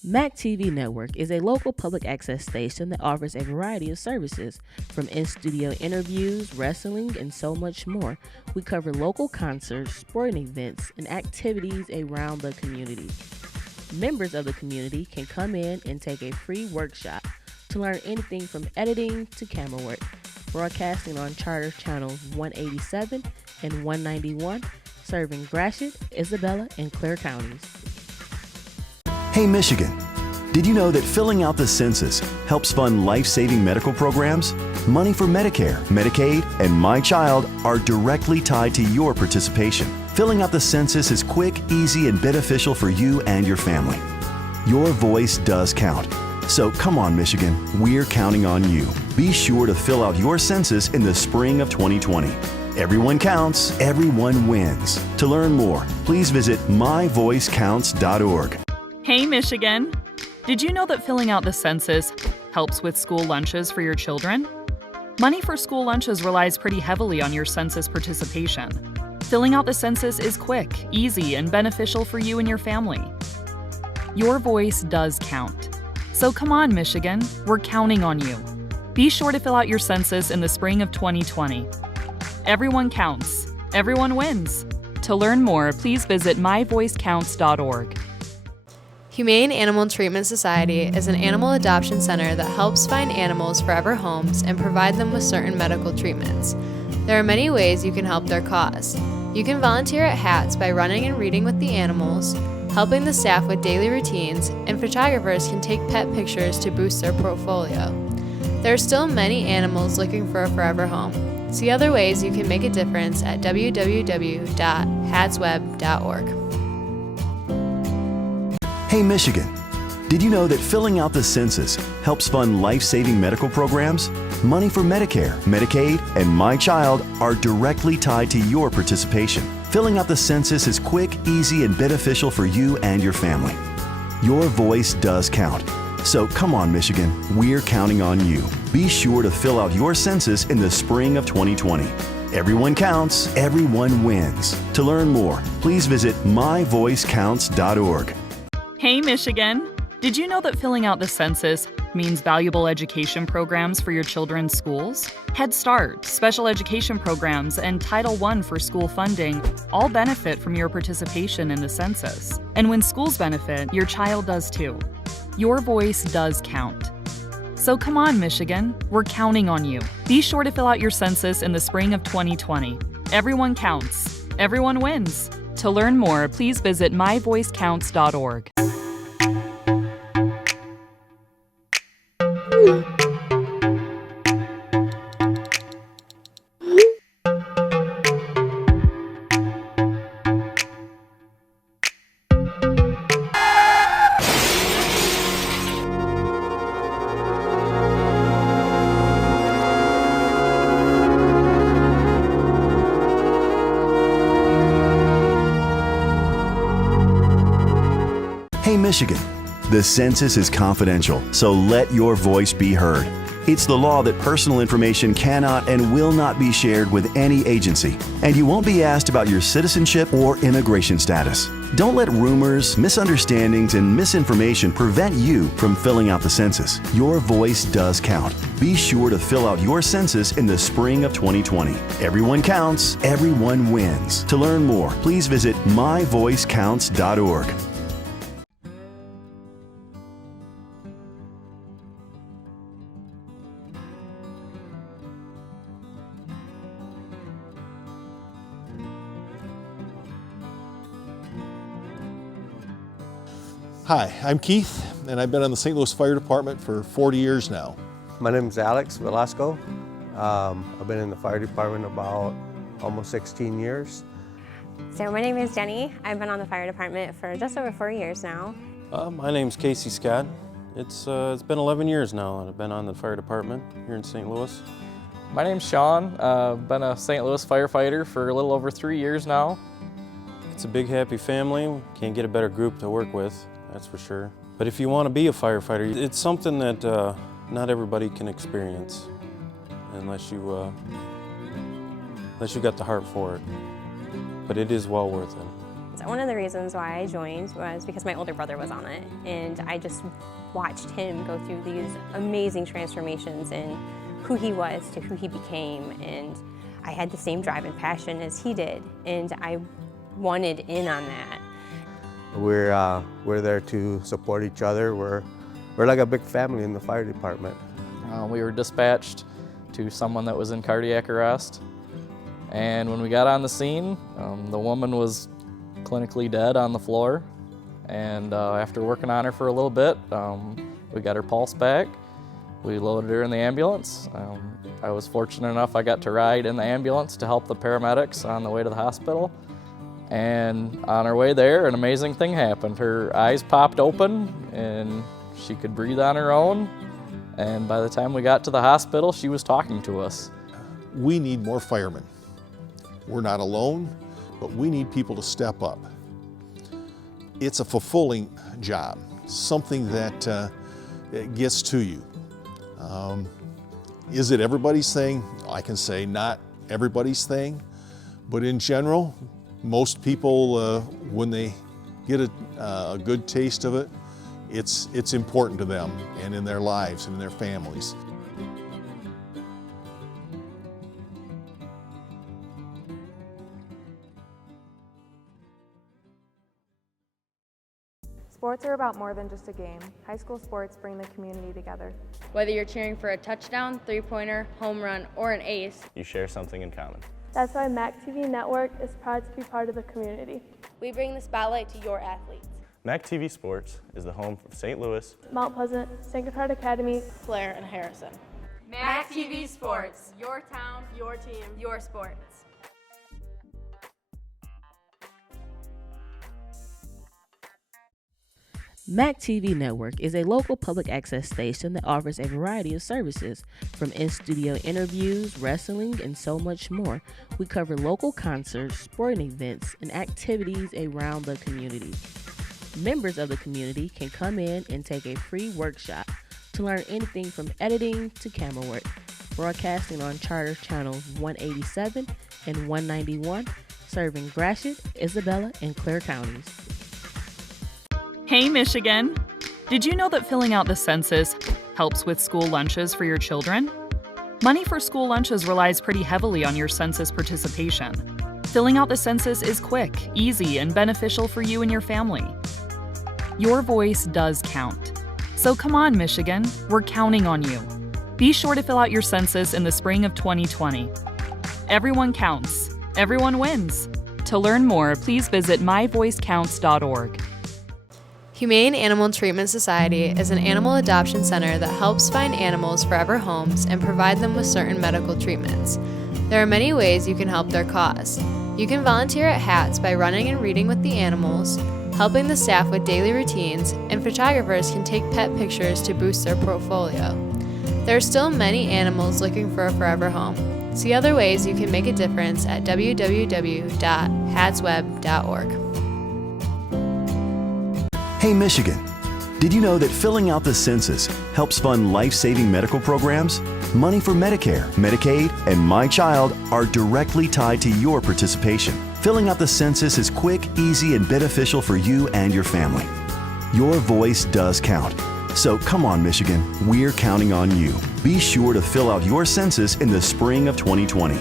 MAC TV Network is a local public access station that offers a variety of services, from in-studio interviews, wrestling, and so much more. We cover local concerts, sporting events, and activities around the community. Members of the community can come in and take a free workshop to learn anything from editing to camera work. Broadcasting on Charter Channels 187 and 191, serving Gratiot, Isabella, and Clare counties. Hey Michigan, did you know that filling out the census helps fund life-saving medical programs? Money for Medicare, Medicaid, and My Child are directly tied to your participation. Filling out the census is quick, easy, and beneficial for you and your family. Your voice does count. So come on, Michigan, we're counting on you. Be sure to fill out your census in the spring of 2020. Everyone counts, everyone wins. To learn more, please visit myvoicecounts.org. Hey Michigan! Did you know that filling out the census helps with school lunches for your children? Money for school lunches relies pretty heavily on your census participation. Filling out the census is quick, easy, and beneficial for you and your family. Your voice does count. So come on, Michigan, we're counting on you. Be sure to fill out your census in the spring of 2020. Everyone counts. Everyone wins. To learn more, please visit myvoicecounts.org. Humane Animal Treatment Society is an animal adoption center that helps find animals forever homes and provide them with certain medical treatments. There are many ways you can help their cause. You can volunteer at HATS by running and reading with the animals, helping the staff with daily routines, and photographers can take pet pictures to boost their portfolio. There are still many animals looking for a forever home. See other ways you can make a difference at www.hatsweb.org. Hey Michigan, did you know that filling out the census helps fund life-saving medical programs? Money for Medicare, Medicaid, and My Child are directly tied to your participation. Filling out the census is quick, easy, and beneficial for you and your family. Your voice does count. So come on, Michigan, we're counting on you. Be sure to fill out your census in the spring of 2020. Everyone counts, everyone wins. To learn more, please visit myvoicecounts.org. Hey, Michigan! Did you know that filling out the census means valuable education programs for your children's schools? Head Start, special education programs, and Title I for school funding all benefit from your participation in the census. And when schools benefit, your child does too. Your voice does count. So come on, Michigan, we're counting on you. Be sure to fill out your census in the spring of 2020. Everyone counts. Everyone wins. To learn more, please visit myvoicecounts.org. Hey Michigan, the census is confidential, so let your voice be heard. It's the law that personal information cannot and will not be shared with any agency, and you won't be asked about your citizenship or immigration status. Don't let rumors, misunderstandings, and misinformation prevent you from filling out the census. Your voice does count. Be sure to fill out your census in the spring of 2020. Everyone counts, everyone wins. To learn more, please visit myvoicecounts.org. Hi, I'm Keith, and I've been on the St. Louis Fire Department for 40 years now. My name is Alex Velasco. I've been in the fire department about almost 16 years. So my name is Jenny. I've been on the fire department for just over 4 years now. My name's Casey Scott. It's been 11 years now that I've been on the fire department here in St. Louis. My name's Sean. I've been a St. Louis firefighter for a little over 3 years now. It's a big, happy family. Can't get a better group to work with, that's for sure. But if you want to be a firefighter, it's something that not everybody can experience unless you got the heart for it. But it is well worth it. So one of the reasons why I joined was because my older brother was on it, and I just watched him go through these amazing transformations in who he was to who he became, and I had the same drive and passion as he did, and I wanted in on that. We're there to support each other. We're like a big family in the fire department. We were dispatched to someone that was in cardiac arrest, and when we got on the scene, the woman was clinically dead on the floor, and after working on her for a little bit, we got her pulse back. We loaded her in the ambulance. I was fortunate enough I got to ride in the ambulance to help the paramedics on the way to the hospital. And on our way there, an amazing thing happened. Her eyes popped open and she could breathe on her own. And by the time we got to the hospital, she was talking to us. We need more firemen. We're not alone, but we need people to step up. It's a fulfilling job, something that gets to you. Is it everybody's thing? I can say not everybody's thing, but in general, most people, when they get a good taste of it, it's important to them and in their lives and in their families. Sports are about more than just a game. High school sports bring the community together. Whether you're cheering for a touchdown, three-pointer, home run, or an ace, You share something in common. That's why MAC TV Network is proud to be part of the community. We bring the spotlight to your athletes. MAC TV Sports is the home of St. Louis, Mount Pleasant, St. Gotthard Academy, Blair, and Harrison. MAC TV Sports. Your town, your team, your sports. MAC TV Network is a local public access station that offers a variety of services, from in-studio interviews, wrestling, and so much more. We cover local concerts, sporting events, and activities around the community. Members of the community can come in and take a free workshop to learn anything from editing to camera work. Broadcasting on Charter Channels 187 and 191, serving Gratiot, Isabella, and Clare counties. Hey, Michigan! Did you know that filling out the census helps with school lunches for your children? Money for school lunches relies pretty heavily on your census participation. Filling out the census is quick, easy, and beneficial for you and your family. Your voice does count. So come on, Michigan, we're counting on you. Be sure to fill out your census in the spring of 2020. Everyone counts. Everyone wins. To learn more, please visit myvoicecounts.org. Humane Animal Treatment Society is an animal adoption center that helps find animals forever homes and provide them with certain medical treatments. There are many ways you can help their cause. You can volunteer at HATS by running and reading with the animals, helping the staff with daily routines, and photographers can take pet pictures to boost their portfolio. There are still many animals looking for a forever home. See other ways you can make a difference at www.hatsweb.org. Hey, Michigan, did you know that filling out the census helps fund life-saving medical programs? Money for Medicare, Medicaid, and My Child are directly tied to your participation. Filling out the census is quick, easy, and beneficial for you and your family. Your voice does count. So come on, Michigan, we're counting on you. Be sure to fill out your census in the spring of 2020.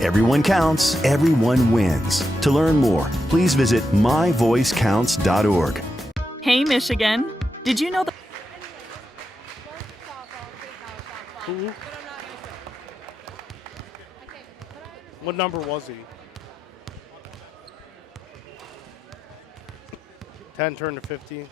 Everyone counts, everyone wins. To learn more, please visit myvoicecounts.org. Hey, Michigan! Did you know that... What number was he? 10 turned to 50. Okay.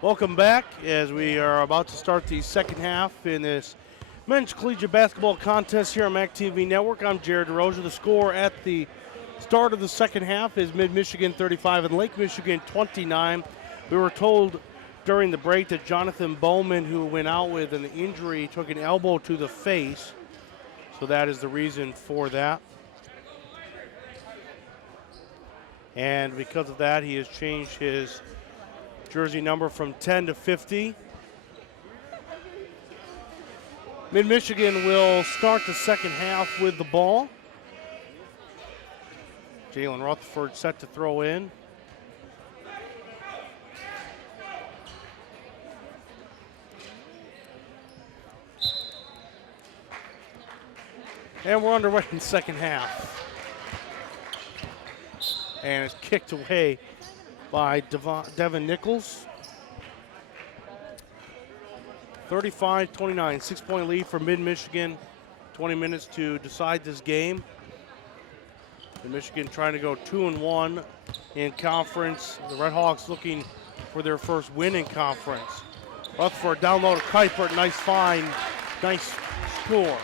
Welcome back as we are about to start the second half in this men's collegiate basketball contest here on MAC TV Network. I'm Jared DeRosa. The score at the start of the second half is Mid-Michigan 35 and Lake Michigan 29. We were told during the break that Jonathan Bowman, who went out with an injury, took an elbow to the face. So that is the reason for that. And because of that, he has changed his jersey number from 10 to 50. Mid-Michigan will start the second half with the ball. Jalen Rutherford set to throw in. And we're underway in the second half. And it's kicked away by Devin Nichols. 35-29, 6-point lead for Mid-Michigan. 20 minutes to decide this game. Mid-Michigan trying to go 2-1 in conference. The Red Hawks looking for their first win in conference. Rutherford down low to Kuipert, nice find, nice score.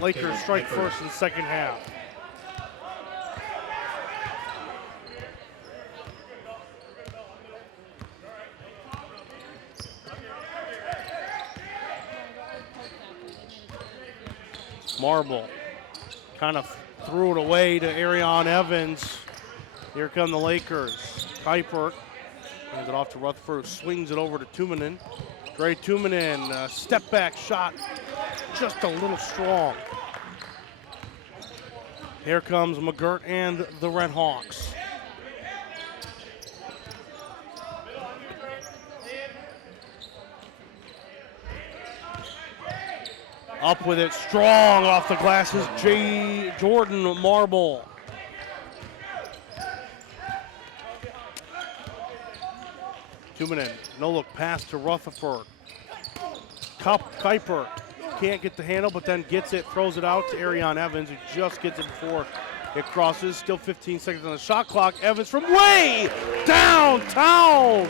Lakers strike first in the second half. Marble kind of threw it away to Arion Evans. Here come the Lakers. Kuipert hands it off to Rutherford, swings it over to Tumanen. Dre Tumanen, step back shot, just a little strong. Here comes McGirt and the Red Hawks. Up with it, strong off the glasses, Jordan Marble. Tumanen, no look pass to Rutherford. Kuipert can't get the handle, but then gets it, throws it out to Arion Evans, who just gets it before it crosses. Still 15 seconds on the shot clock. Evans from way downtown.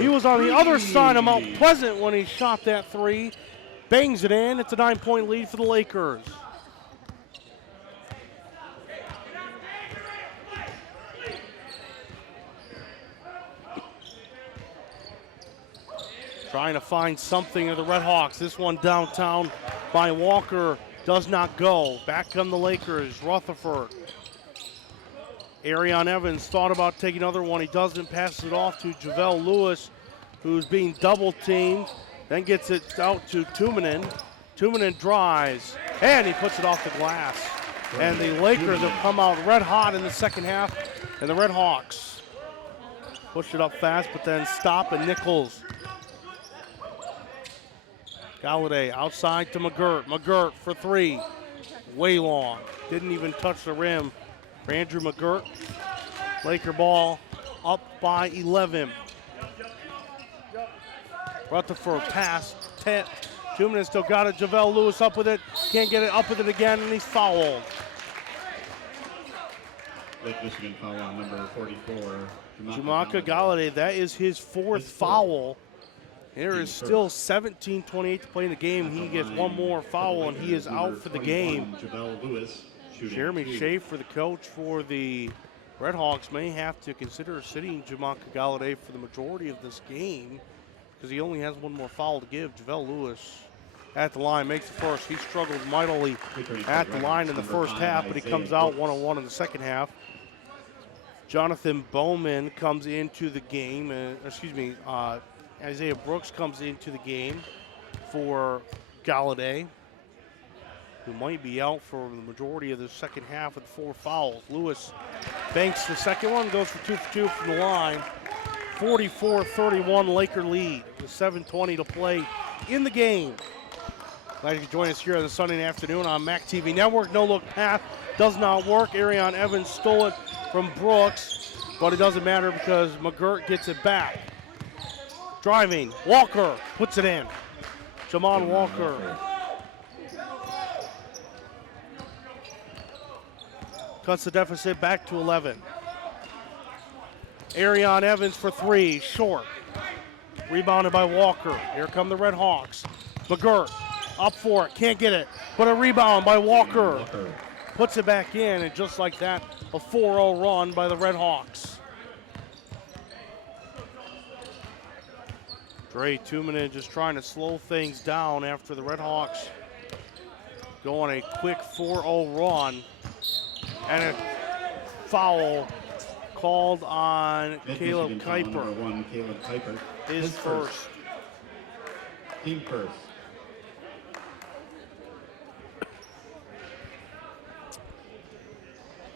He was on the other side of Mount Pleasant when he shot that three. Bangs it in. It's a 9-point lead for the Lakers. Trying to find something of the Red Hawks. This one downtown by Walker does not go. Back come the Lakers. Rutherford. Arion Evans thought about taking another one. He doesn't. Passes it off to Javelle Lewis, who's being double teamed. Then gets it out to Tumanen. Tumanen drives, and he puts it off the glass. And the Lakers have come out red hot in the second half. And the Red Hawks push it up fast, but then stop, and Nichols. Galladay outside to McGirt. McGirt for three. Way long. Didn't even touch the rim for Andrew McGirt. Laker ball up by 11. Rutherford pass. 2 minutes still got it. Javelle Lewis up with it. Can't get it up with it again, and he's fouled. Lake Michigan foul on number 44. Jamaka Galladay, that is his fourth foul. There is still 17:28 to play in the game. He gets one more foul, and he is out for the game. Jeremy Schaefer, the coach for the Red Hawks, may have to consider sitting Jamaka Galladay for the majority of this game because he only has one more foul to give. Javelle Lewis at the line makes the first. He struggled mightily at the line in the first half, but he comes out 1-on-1 in the second half. Jonathan Bowman comes into the game. Isaiah Brooks comes into the game for Galladay, who might be out for the majority of the second half with 4 fouls. Lewis banks the second one, goes for 2 for 2 from the line. 44-31 Laker lead with 7:20 to play in the game. Glad you could join us here on the Sunday afternoon on MAC TV Network. No look pass does not work. Arion Evans stole it from Brooks, but it doesn't matter because McGirt gets it back. Driving, Walker puts it in. Jamon Walker. Cuts the deficit back to 11. Arion Evans for 3, short. Rebounded by Walker. Here come the Red Hawks. McGirt up for it, can't get it. But a rebound by Walker. Puts it back in, and just like that, a 4-0 run by the Red Hawks. Dre Tumanen just trying to slow things down after the Red Hawks go on a quick 4-0 run. And a foul called on Caleb Kuiper. Caleb Kuiper. His first. Team first.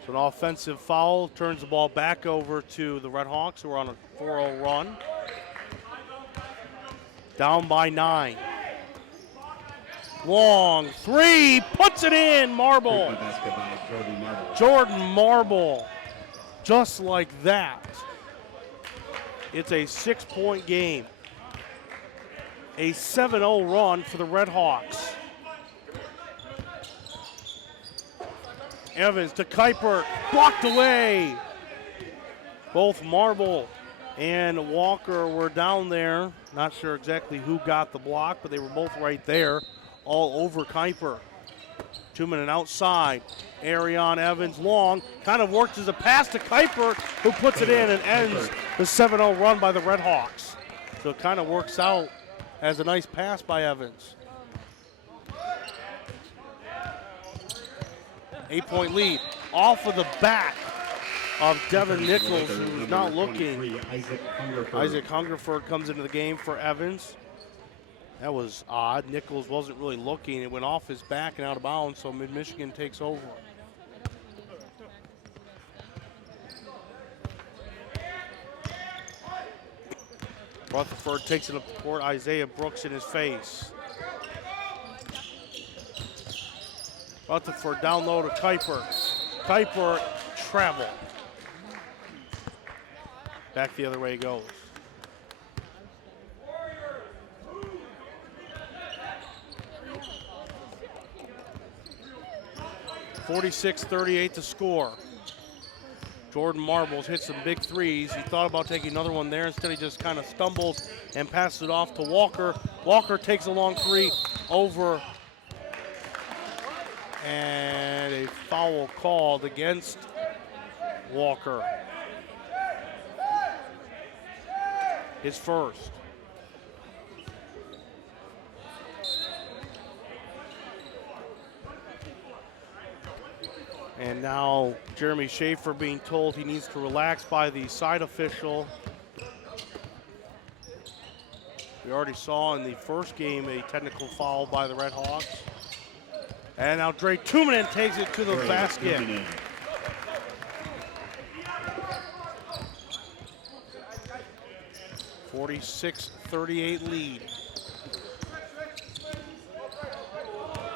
So an offensive foul turns the ball back over to the Red Hawks, who are on a 4-0 run. Down by 9. Long 3, puts it in, Marble. Jordan Marble, just like that. It's a 6-point game. A 7-0 run for the Red Hawks. Evans to Kuiper, blocked away. Both Marble and Walker were down there. Not sure exactly who got the block, but they were both right there, all over Kuiper. 2 minutes outside. Arion Evans long, kind of works as a pass to Kuiper, who puts it in and ends the 7-0 run by the Red Hawks. So it kind of works out as a nice pass by Evans. 8-point lead off of the back of Devin Nichols, who's not looking. Isaac Hungerford comes into the game for Evans. That was odd. Nichols wasn't really looking. It went off his back and out of bounds, so Mid-Michigan takes over. Rutherford takes it up the court. Isaiah Brooks in his face. Rutherford down low to Kuiper. Kuiper travel. Back the other way he goes. 46-38 to score. Jordan Marbles hit some big threes. He thought about taking another one there. Instead, he just kind of stumbles and passes it off to Walker. Walker takes a long three over. And a foul called against Walker. His first. And now Jeremy Schaefer being told he needs to relax by the side official. We already saw in the first game a technical foul by the Red Hawks. And now Dre Tumanen takes it to the basket. 46-38 lead.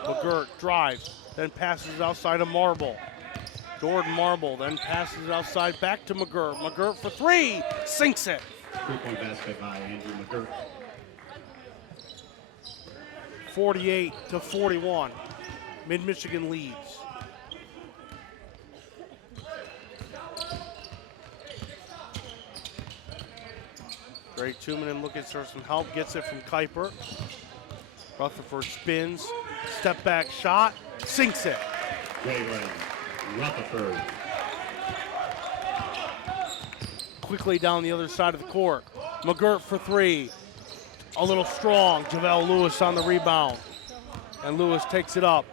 McGirt drives, then passes outside of Marble. Jordan Marble then passes outside back to McGirt. McGirt for three, sinks it. 3-point basket by Andrew McGirt. 48-41. Mid-Michigan leads. Dre Tumanen looking for some help, gets it from Kuiper. Rutherford spins, step back shot, sinks it. Jalen Rutherford. Quickly down the other side of the court. McGirt for three. A little strong. JaVale Lewis on the rebound. And Lewis takes it up.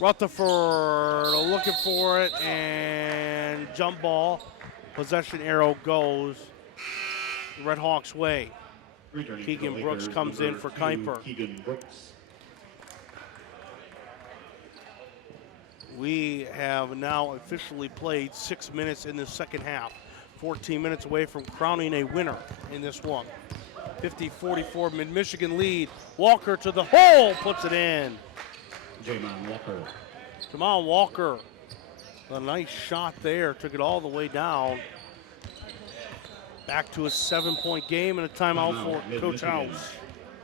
Rutherford looking for it, and jump ball. Possession arrow goes the Red Hawks' way. Keegan Brooks comes in for Kuiper. Keegan Brooks. We have now officially played 6 minutes in the second half. 14 minutes away from crowning a winner in this one. 50-44 Mid-Michigan lead. Walker to the hole, puts it in. Jamon Walker. A nice shot there, took it all the way down. Back to a 7-point game and a timeout for Coach House.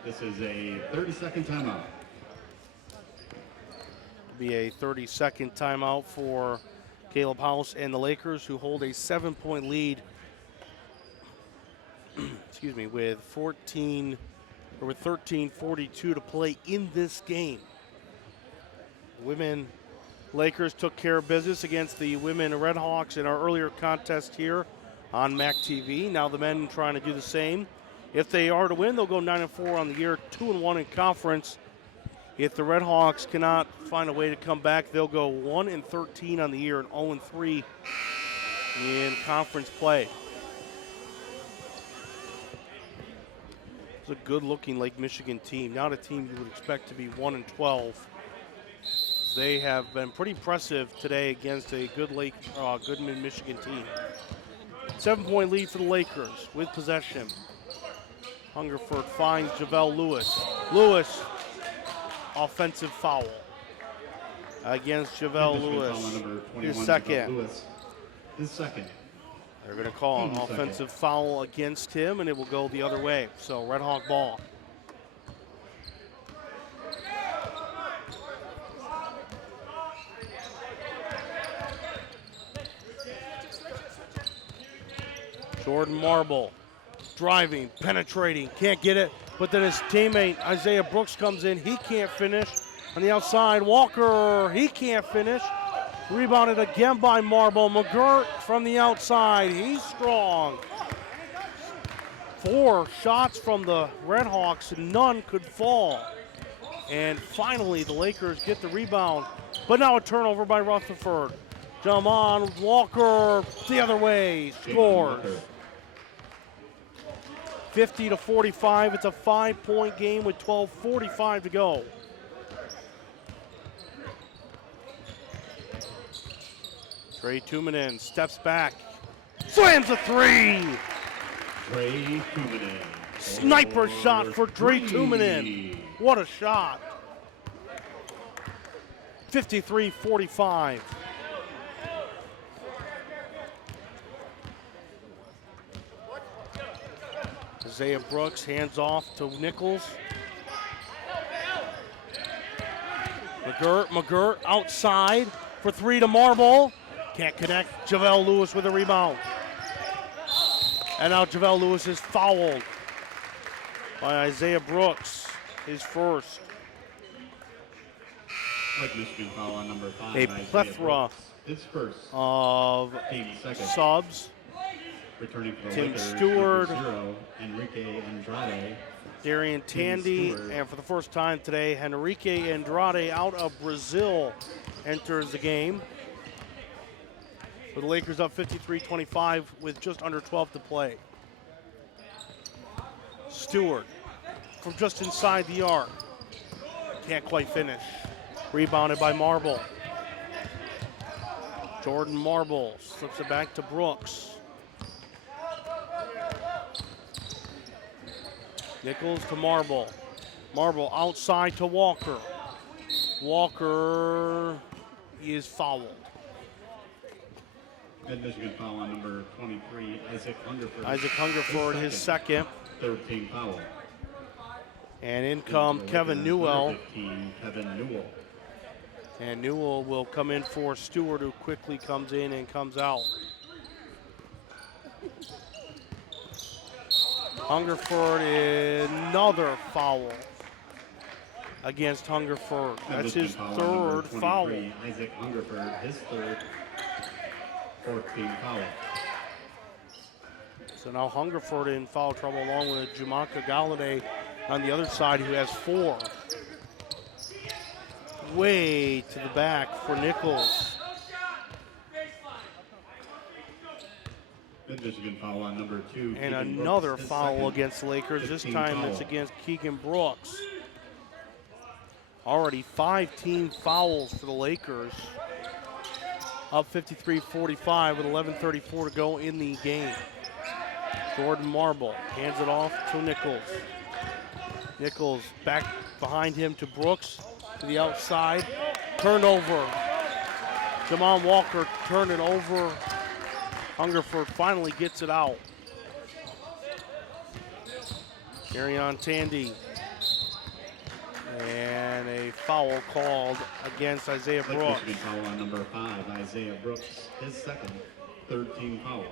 This is a 30-second timeout. Be a 30-second timeout for Caleb House and the Lakers, who hold a 7-point lead. Excuse me, with 13:42 to play in this game. Women Lakers took care of business against the women Red Hawks in our earlier contest here on MAC TV. Now the men trying to do the same. If they are to win, they'll go 9-4 on the year, 2-1 in conference. If the Red Hawks cannot find a way to come back, they'll go 1-13 on the year and 0-3 in conference play. It's a good-looking Lake Michigan team, not a team you would expect to be 1-12. They have been pretty impressive today against a good Mid-Michigan team. 7-point lead for the Lakers with possession. Hungerford finds JaVale Lewis. Lewis, offensive foul against JaVale Lewis. His second. They're going to call an offensive foul against him, and it will go the other way. So Red Hawk ball. Jordan Marble driving, penetrating, can't get it, but then his teammate Isaiah Brooks comes in. He can't finish. On the outside, Walker, he can't finish. Rebounded again by Marble. McGirt from the outside, he's strong. 4 shots from the Red Hawks, none could fall. And finally, the Lakers get the rebound, but now a turnover by Rutherford. Jamon Walker the other way, scores. 50-45, it's a 5-point game with 12:45 to go. Dre Tumanen steps back, slams a three. Dre Tumanen. Sniper shot for Dre Tumanen. What a shot. 53-45. Isaiah Brooks hands off to Nichols. McGirt outside for three to Marble. Can't connect. Javelle Lewis with a rebound. And now Javelle Lewis is fouled by Isaiah Brooks, his first. Michigan foul on number 5. A plethora his first of subs. Returning for the Tim Lakers, Stewart, Enrique Andrade, Darian Tandy, and for the first time today, Henrique Andrade out of Brazil enters the game. With the Lakers up 53-25 with just under 12 to play. Stewart from just inside the arc. Can't quite finish. Rebounded by Marble. Jordan Marble slips it back to Brooks. Nichols to Marble. Marble outside to Walker. Walker is fouled. Michigan foul on number 23, Isaac Hungerford. Isaac Hungerford, his second. Third team foul. And in come Kevin Newell. 15, Kevin Newell. And Newell will come in for Stewart, who quickly comes in and comes out. Hungerford, another foul against Hungerford. That's his third foul. Isaac Hungerford, his third. Fourth team foul. So now Hungerford in foul trouble along with Jamaka Galladay on the other side, who has 4. Way to the back for Nichols. Michigan foul on number 2. And Keegan another Brooks, his foul second. against the Lakers. This 15 time foul. it's against Keegan Brooks. Already 5 team fouls for the Lakers. Up 53-45 with 11:34 to go in the game. Jordan Marble hands it off to Nichols. Nichols back behind him to Brooks to the outside. Turned over. Jamon Walker turned it over. Hungerford finally gets it out. Darian Tandy. And a foul called against Isaiah Brooks. Michigan foul on number 5, Isaiah Brooks, his second. Third team foul.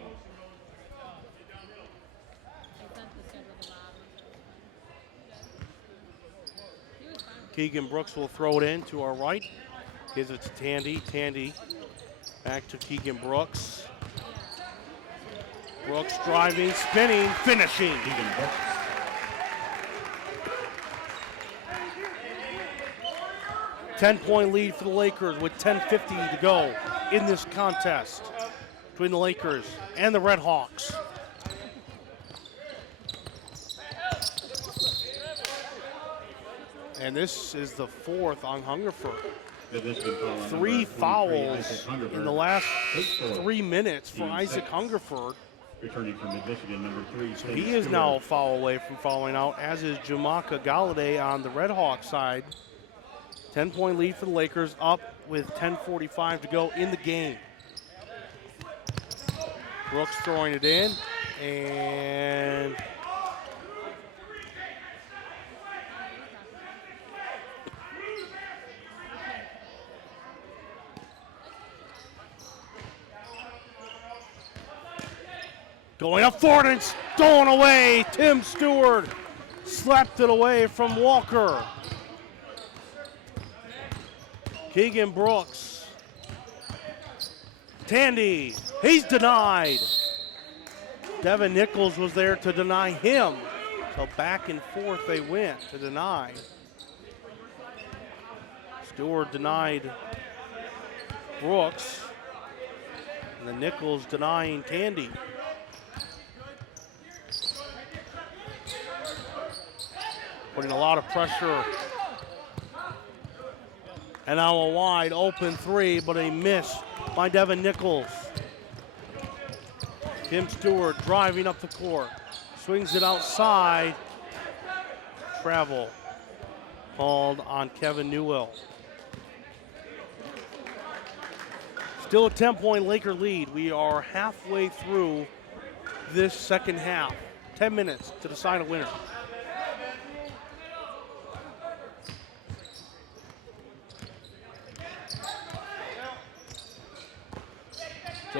Keegan Brooks will throw it in to our right. Gives it to Tandy. Tandy back to Keegan Brooks. Brooks driving, spinning, finishing. Keegan Brooks. Ten-point lead for the Lakers with 10:50 to go in this contest between the Lakers and the Red Hawks. And this is the 4th on Hungerford. 3 fouls in the last 3 minutes for Isaac Hungerford. Returning from Mid-Michigan, number 3. So he is now a foul away from fouling out, as is Jamaka Galladay on the Red Hawk side. 10-point lead for the Lakers, up with 10:45 to go in the game. Brooks throwing it in, and going up for it and stolen away. Tim Stewart slapped it away from Walker. Keegan Brooks. Tandy, he's denied. Devin Nichols was there to deny him. So back and forth they went to deny. Stewart denied Brooks. And then Nichols denying Tandy. Putting a lot of pressure. And now a wide open 3, but a miss by Devin Nichols. Tim Stewart driving up the court. Swings it outside. Travel called on Kevin Newell. Still a 10-point Laker lead. We are halfway through this second half. 10 minutes to decide a winner.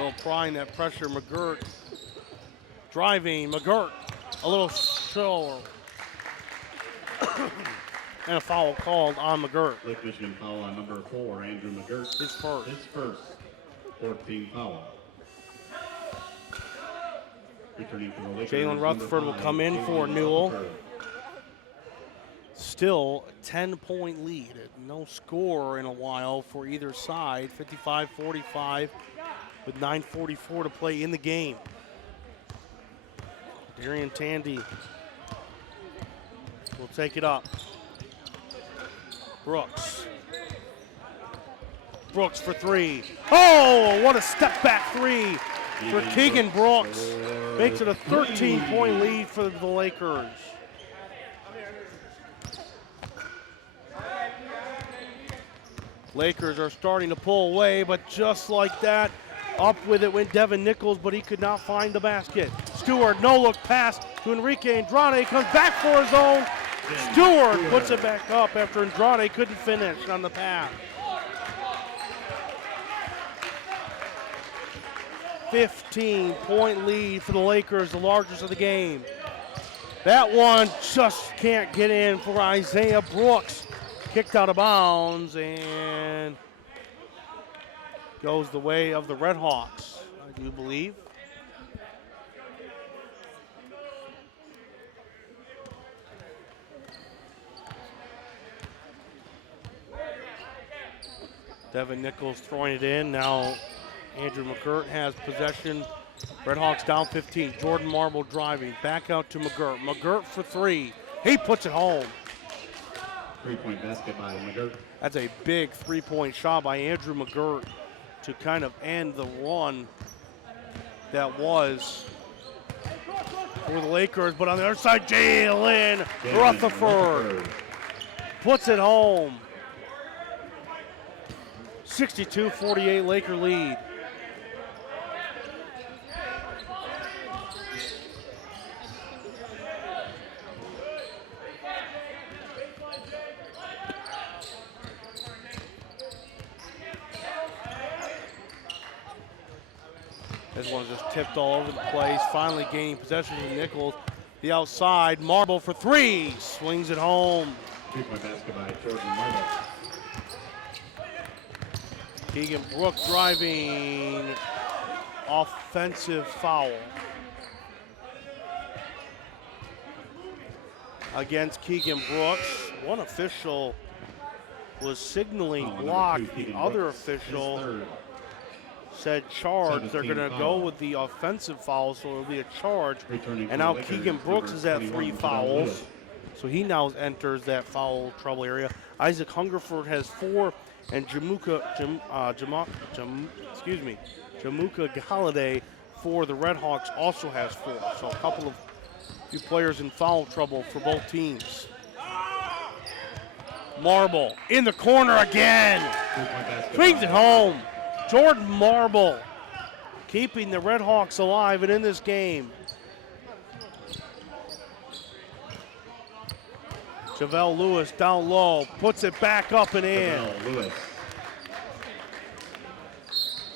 Still applying that pressure. McGirt driving. McGirt a little slower. And a foul called on McGirt. Lake Michigan foul on number 4, Andrew McGirt. His first. His first 14 foul. Returning for the Lakers. Jalen Rutherford will come in for Newell. Still a 10-point lead. No score in a while for either side. 55-45 with 9:44 to play in the game. Darian Tandy will take it up. Brooks. Brooks for 3. Oh, what a step back 3 for Keegan Brooks. Makes it a 13-point lead for the Lakers. Lakers are starting to pull away, but just like that, up with it went Devin Nichols, but he could not find the basket. Stewart, no-look pass to Enrique Andrade, comes back for his own. Stewart puts it back up after Andrade couldn't finish on the pass. 15-point lead for the Lakers, the largest of the game. That one just can't get in for Isaiah Brooks. Kicked out of bounds and goes the way of the Red Hawks, I do believe. Devin Nichols throwing it in. Now Andrew McGirt has possession. Red Hawks down 15. Jordan Marble driving. Back out to McGirt. McGirt for 3. He puts it home. 3-point basket by McGirt. That's a big 3-point shot by Andrew McGirt to kind of end the run that was for the Lakers. But on the other side, Jalen Rutherford puts it home. 62-48 Laker lead. This one just tipped all over the place. Finally gaining possession of Nichols. The outside, Marble for 3. Swings it home. 3-point basket by Jordan Marble. Keegan Brooks driving. Offensive foul against Keegan Brooks. One official was signaling block. The other official said charge. They're going to go with the offensive foul, so it'll be a charge. And now Keegan Brooks is at 3 fouls, so he now enters that foul trouble area. Isaac Hungerford has 4, and Jamuka Galladay for the Red Hawks also has 4. So a few players in foul trouble for both teams. Marble in the corner again. Swings it home. Jordan Marble keeping the Red Hawks alive and in this game. Javale Lewis down low, puts it back up and in. Looks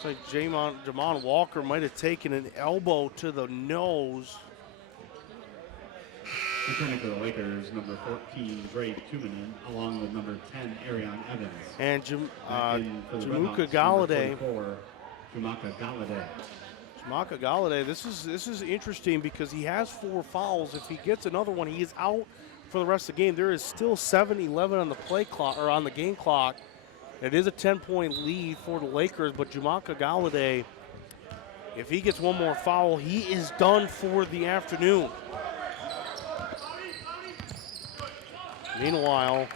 like Jamon Walker might have taken an elbow to the nose. Returning for the Lakers, number 14, Dre Tumanen, along with number 10, Arion Evans. And Jamuka Galladay. This is interesting because he has 4 fouls. If he gets another one, he is out for the rest of the game. There is still 7:11 on the play clock or on the game clock. It is a 10-point lead for the Lakers, but Jamuka Galladay, if he gets one more foul, he is done for the afternoon. Meanwhile,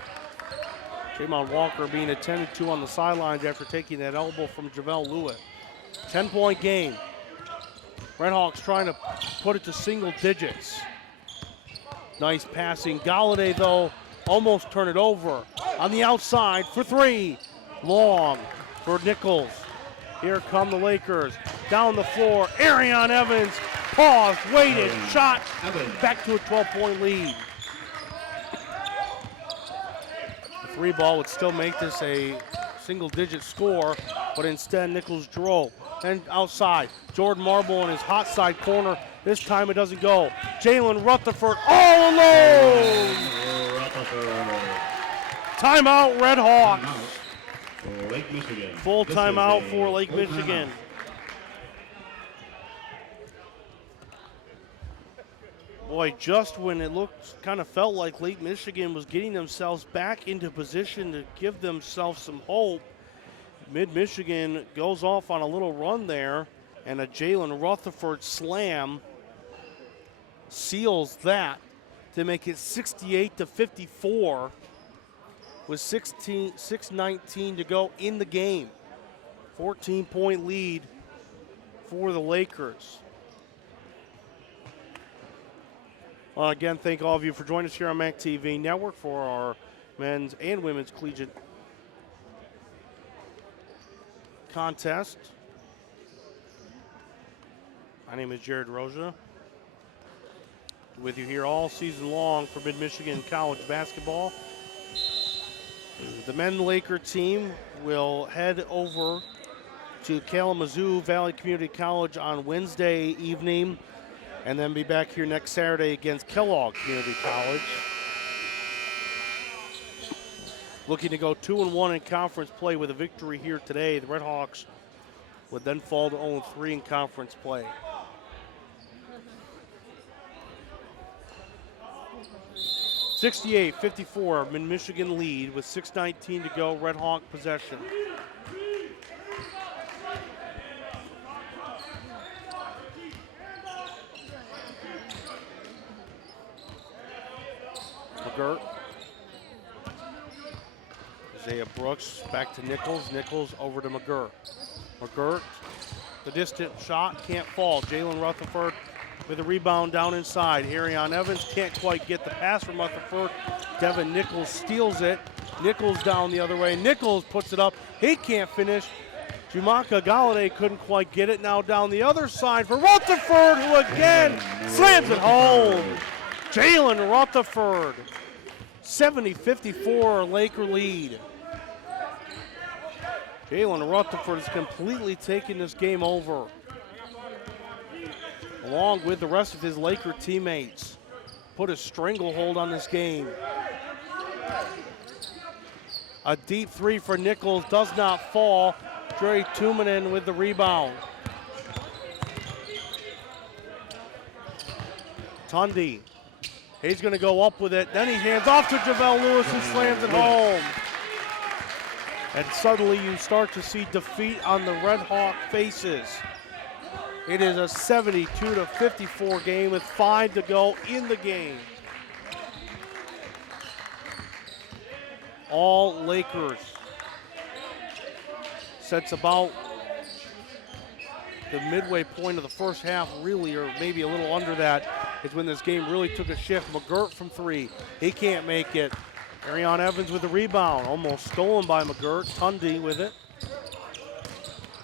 Jamon Walker being attended to on the sidelines after taking that elbow from Javale Lewis. 10-point game. Red Hawks trying to put it to single digits. Nice passing. Galladay, though, almost turned it over. On the outside for 3. Long for Nichols. Here come the Lakers. Down the floor, Arion Evans. Paused, waited, shot. Back to a 12-point lead. 3 ball would still make this a single-digit score, but instead Nichols drove. and outside. Jordan Marble in his hot side corner. This time it doesn't go. Jalen Rutherford all alone. Timeout, Red Hawks. Lake Michigan. Full timeout for Lake Michigan. Boy, just when it kind of felt like Lake Michigan was getting themselves back into position to give themselves some hope, Mid-Michigan goes off on a little run there, and a Jalen Rutherford slam seals that to make it 68-54 with 6:19 to go in the game. 14-point lead for the Lakers. Again, thank all of you for joining us here on MAC TV Network for our men's and women's collegiate contest. My name is Jared Roja. With you here all season long for Mid-Michigan College basketball. The men Laker team will head over to Kalamazoo Valley Community College on Wednesday evening, and then be back here next Saturday against Kellogg Community College. Looking to go 2-1 in conference play with a victory here today. The Red Hawks would then fall to 0-3 in conference play. (68-54) Mid-Michigan lead with 6:19 to go. Red Hawk possession. McGirt. Isaiah Brooks back to Nichols. Nichols over to McGirt. McGirt, the distant shot, can't fall. Jalen Rutherford with a rebound down inside. Arion Evans can't quite get the pass from Rutherford. Devin Nichols steals it. Nichols down the other way. Nichols puts it up. He can't finish. Jumaka Galladay couldn't quite get it. Now down the other side for Rutherford, who again slams it home. Jalen Rutherford, 70-54 Laker lead. Jalen Rutherford has completely taken this game over, along with the rest of his Laker teammates. Put a stranglehold on this game. A deep three for Nichols does not fall. Dre Tumanen with the rebound. Tunde. He's going to go up with it. Then he hands off to JaVale Lewis, who slams it home. And suddenly you start to see defeat on the Red Hawk faces. It is a 72-54 game with 5 to go in the game. All Lakers. Sets about the midway point of the first half, really, or maybe a little under that, is when this game really took a shift. McGirt from three. He can't make it. Arion Evans with the rebound. Almost stolen by McGirt. Tunde with it.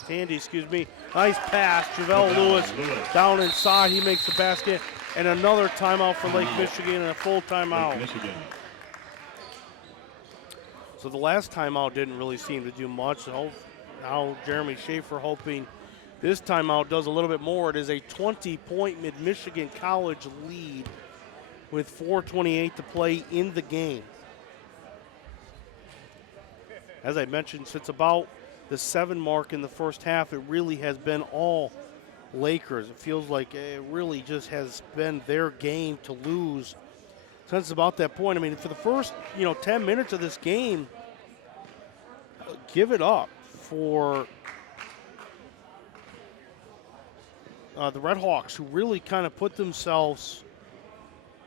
Tandy, excuse me. Nice pass. JaVale Lewis down inside. He makes the basket. And another timeout for Lake Michigan and a full timeout. So the last timeout didn't really seem to do much. So now Jeremy Schaefer hoping this timeout does a little bit more. It is a 20-point Mid-Michigan College lead with 4:28 to play in the game. As I mentioned, since about the 7 mark in the first half, it really has been all Lakers. It feels like it really just has been their game to lose since about that point. I mean, for the first 10 minutes of this game, give it up for the Red Hawks, who really kind of put themselves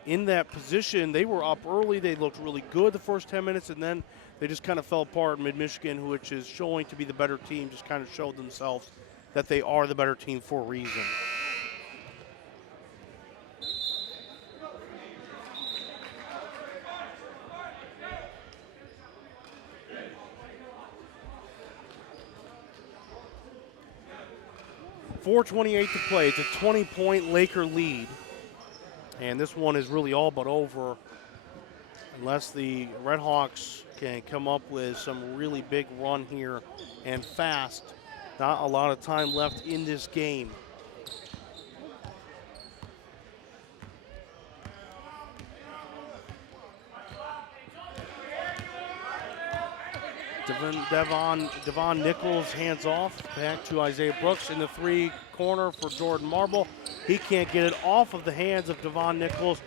in that position. They were up early. They looked really good the first 10 minutes, and then they just kind of fell apart. Mid-Michigan, which is showing to be the better team, just kind of showed themselves that they are the better team for a reason. .428 to play. It's a 20-point Laker lead. And this one is really all but over unless the Red Hawks can come up with some really big run here and fast Not a lot of time left in this game. Devon Nichols hands off back to Isaiah Brooks in the 3 corner for Jordan Marble. He can't get it off of the hands of Devon Nichols.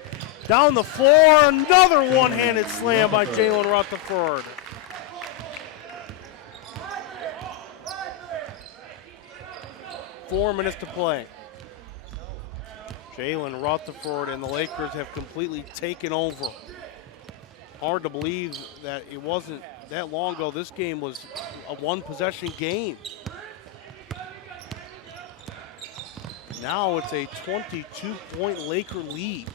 Down the floor, another one-handed slam by Jalen Rutherford. Four minutes to play. Jalen Rutherford and the Lakers have completely taken over. Hard to believe that it wasn't that long ago. This game was a one-possession game. Now it's a 22-point Laker lead.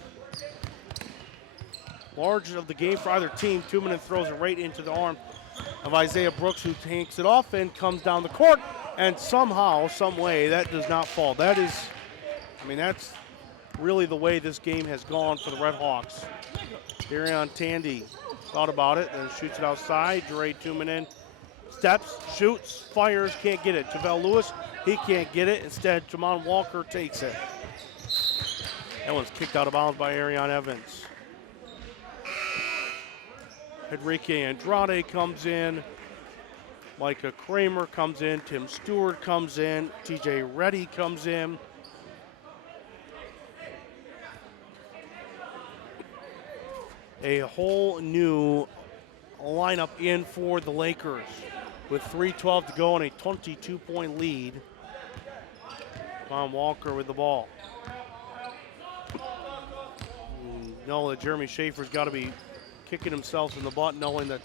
Largest of the game for either team. 2 minutes throws it right into the arm of Isaiah Brooks, who takes it off and comes down the court. And somehow, some way, that does not fall. That is, I mean, that's really the way this game has gone for the Red Hawks. Darion Tandy thought about it, then shoots it outside. Dre Tumanen steps, shoots, fires, can't get it. JaVale Lewis, he can't get it. Instead, Jamon Walker takes it. That one's kicked out of bounds by Arion Evans. Enrique Andrade comes in. Micah Kramer comes in. Tim Stewart comes in. TJ Reddy comes in. A whole new lineup in for the Lakers with 3:12 to go and a 22-point lead. Tom Walker with the ball. Know that Jeremy Schaefer's got to be kicking himself in the butt, knowing that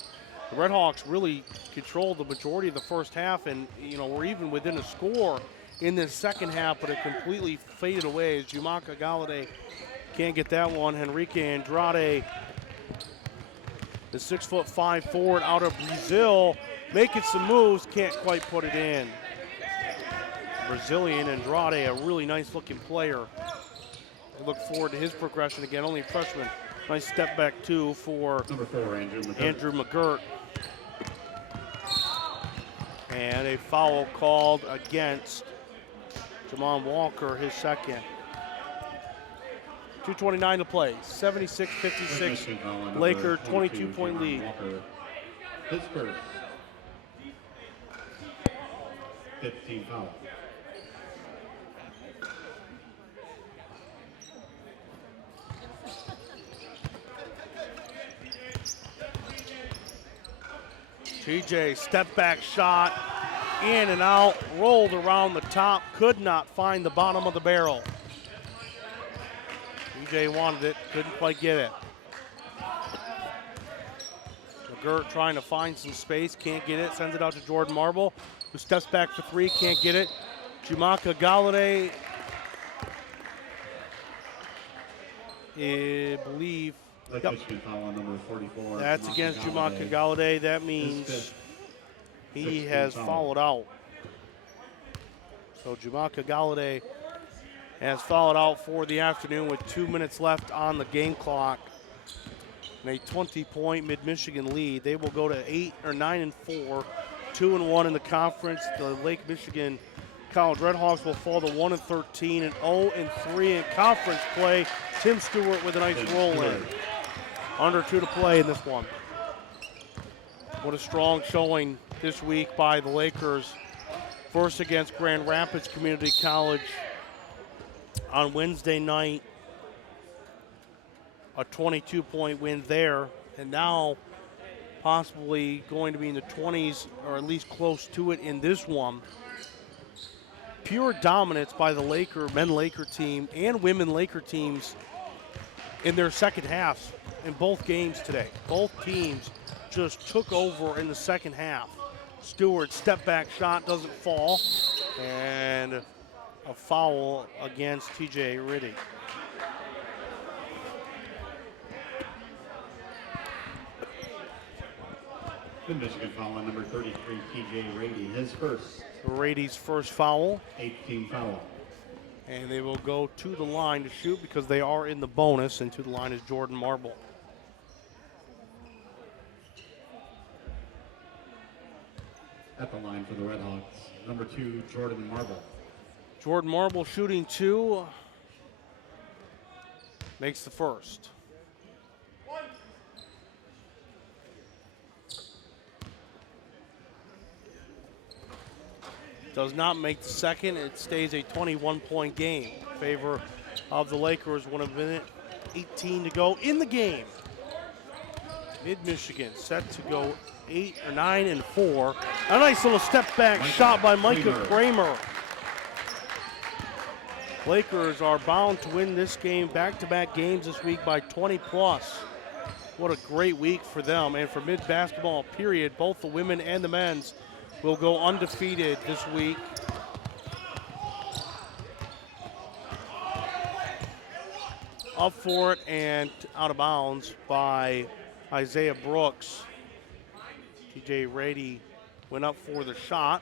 the Red Hawks really controlled the majority of the first half, and we're even within a score in this second half, but it completely faded away as Jumaka Galladay can't get that one. Enrique Andrade, the 6'5" forward out of Brazil, making some moves, can't quite put it in. Brazilian Andrade, a really nice looking player. I look forward to his progression again, only a freshman. Nice step back too for Number 4, Andrew McGirt. And a foul called against Jamon Walker, his second. 2:29 to play, 76-56, Laker 22-point lead. Walker, his first. 15 foul. TJ, step back shot, in and out, rolled around the top, could not find the bottom of the barrel. TJ wanted it, couldn't quite get it. McGirt trying to find some space, can't get it, sends it out to Jordan Marble, who steps back for 3, can't get it. Jumaka Galladay, I believe. Yep. That's against Jumaka Galladay. That means he has fouled out. So Jumaka Galladay has fouled out for the afternoon with 2 minutes left on the game clock. And a 20-point Mid-Michigan lead. They will go to 9-4, 2-1 in the conference. The Lake Michigan College Redhawks will fall to 1-13 and 0-3 in conference play. Tim Stewart with a nice roll in. Under 2 to play in this one. What a strong showing this week by the Lakers. First against Grand Rapids Community College on Wednesday night. A 22-point win there. And now possibly going to be in the 20s or at least close to it in this one. Pure dominance by the men Laker team and women Laker teams in their second halves in both games today. Both teams just took over in the second half. Stewart step back shot doesn't fall, and a foul against TJ Reddy. The Michigan foul on number 33, TJ Reddy, his first. Rady's first foul. 18 foul. And they will go to the line to shoot because they are in the bonus, and to the line is Jordan Marble. At the line for the Red Hawks, number 2, Jordan Marble. Jordan Marble shooting 2. Makes the first. Does not make the second. It stays a 21-point game in favor of the Lakers. 1 minute 18 to go in the game. Mid-Michigan set to go 9-4. A nice little step back shot by Micah Kramer. Lakers are bound to win this game, back-to-back games this week by 20 plus. What a great week for them. And for mid-basketball period, both the women and the men's will go undefeated this week. Up for it and out of bounds by Isaiah Brooks. TJ Rady went up for the shot,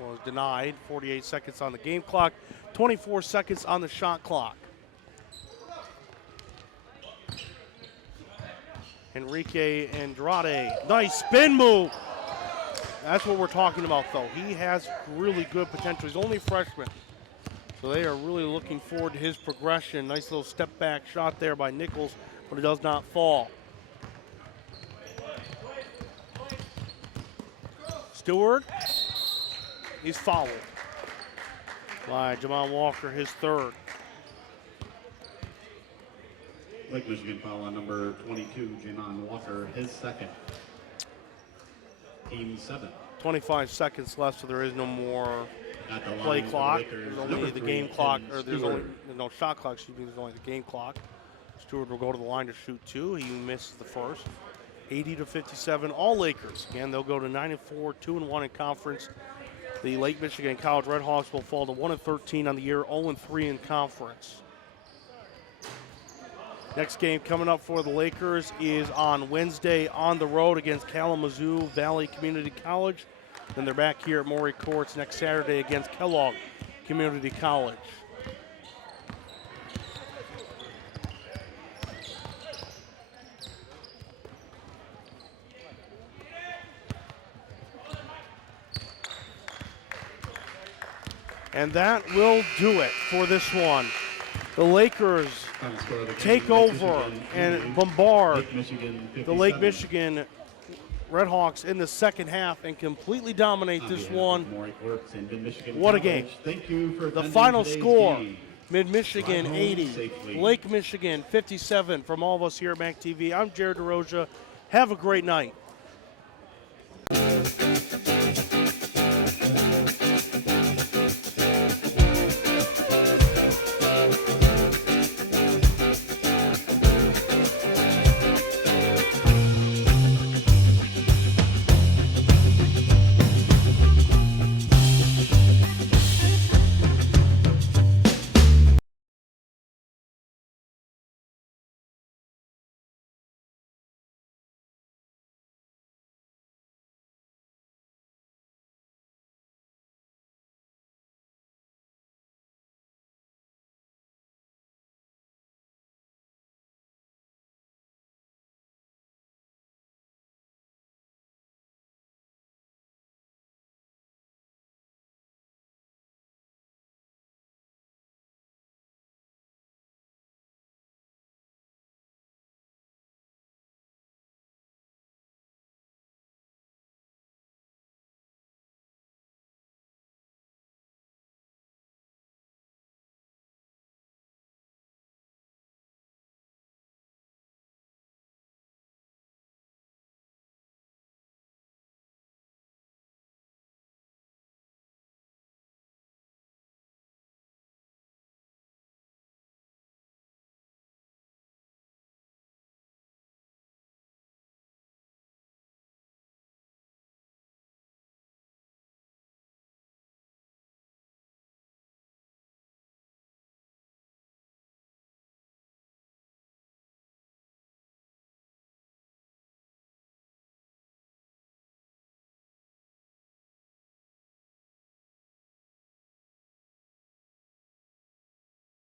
was denied. 48 seconds on the game clock, 24 seconds on the shot clock. Enrique Andrade, nice spin move. That's what we're talking about, though. He has really good potential. He's only a freshman, so they are really looking forward to his progression. Nice little step back shot there by Nichols, but it does not fall. Stewart, he's fouled by Jamal Walker, his third. Lake Michigan foul on number 22, Jamon Walker, his second. Team 7. 25 seconds left, so there is no more play clock. There's only the game clock, or there's no shot clock, excuse me, there's only the game clock. Stewart will go to the line to shoot 2. He misses the first. 80-57, all Lakers. Again, they'll go to 9-4, 2-1 in conference. The Lake Michigan College Redhawks will fall to 1-13 on the year, 0-3 in conference. Next game coming up for the Lakers is on Wednesday on the road against Kalamazoo Valley Community College. Then they're back here at Maury Courts next Saturday against Kellogg Community College. And that will do it for this one. The Lakers take over and bombard the Lake Michigan Redhawks in the second half and completely dominate this one. What a game. The final score, Mid-Michigan 80, Lake Michigan 57. From all of us here at MAC TV, I'm Jared DeRosa. Have a great night.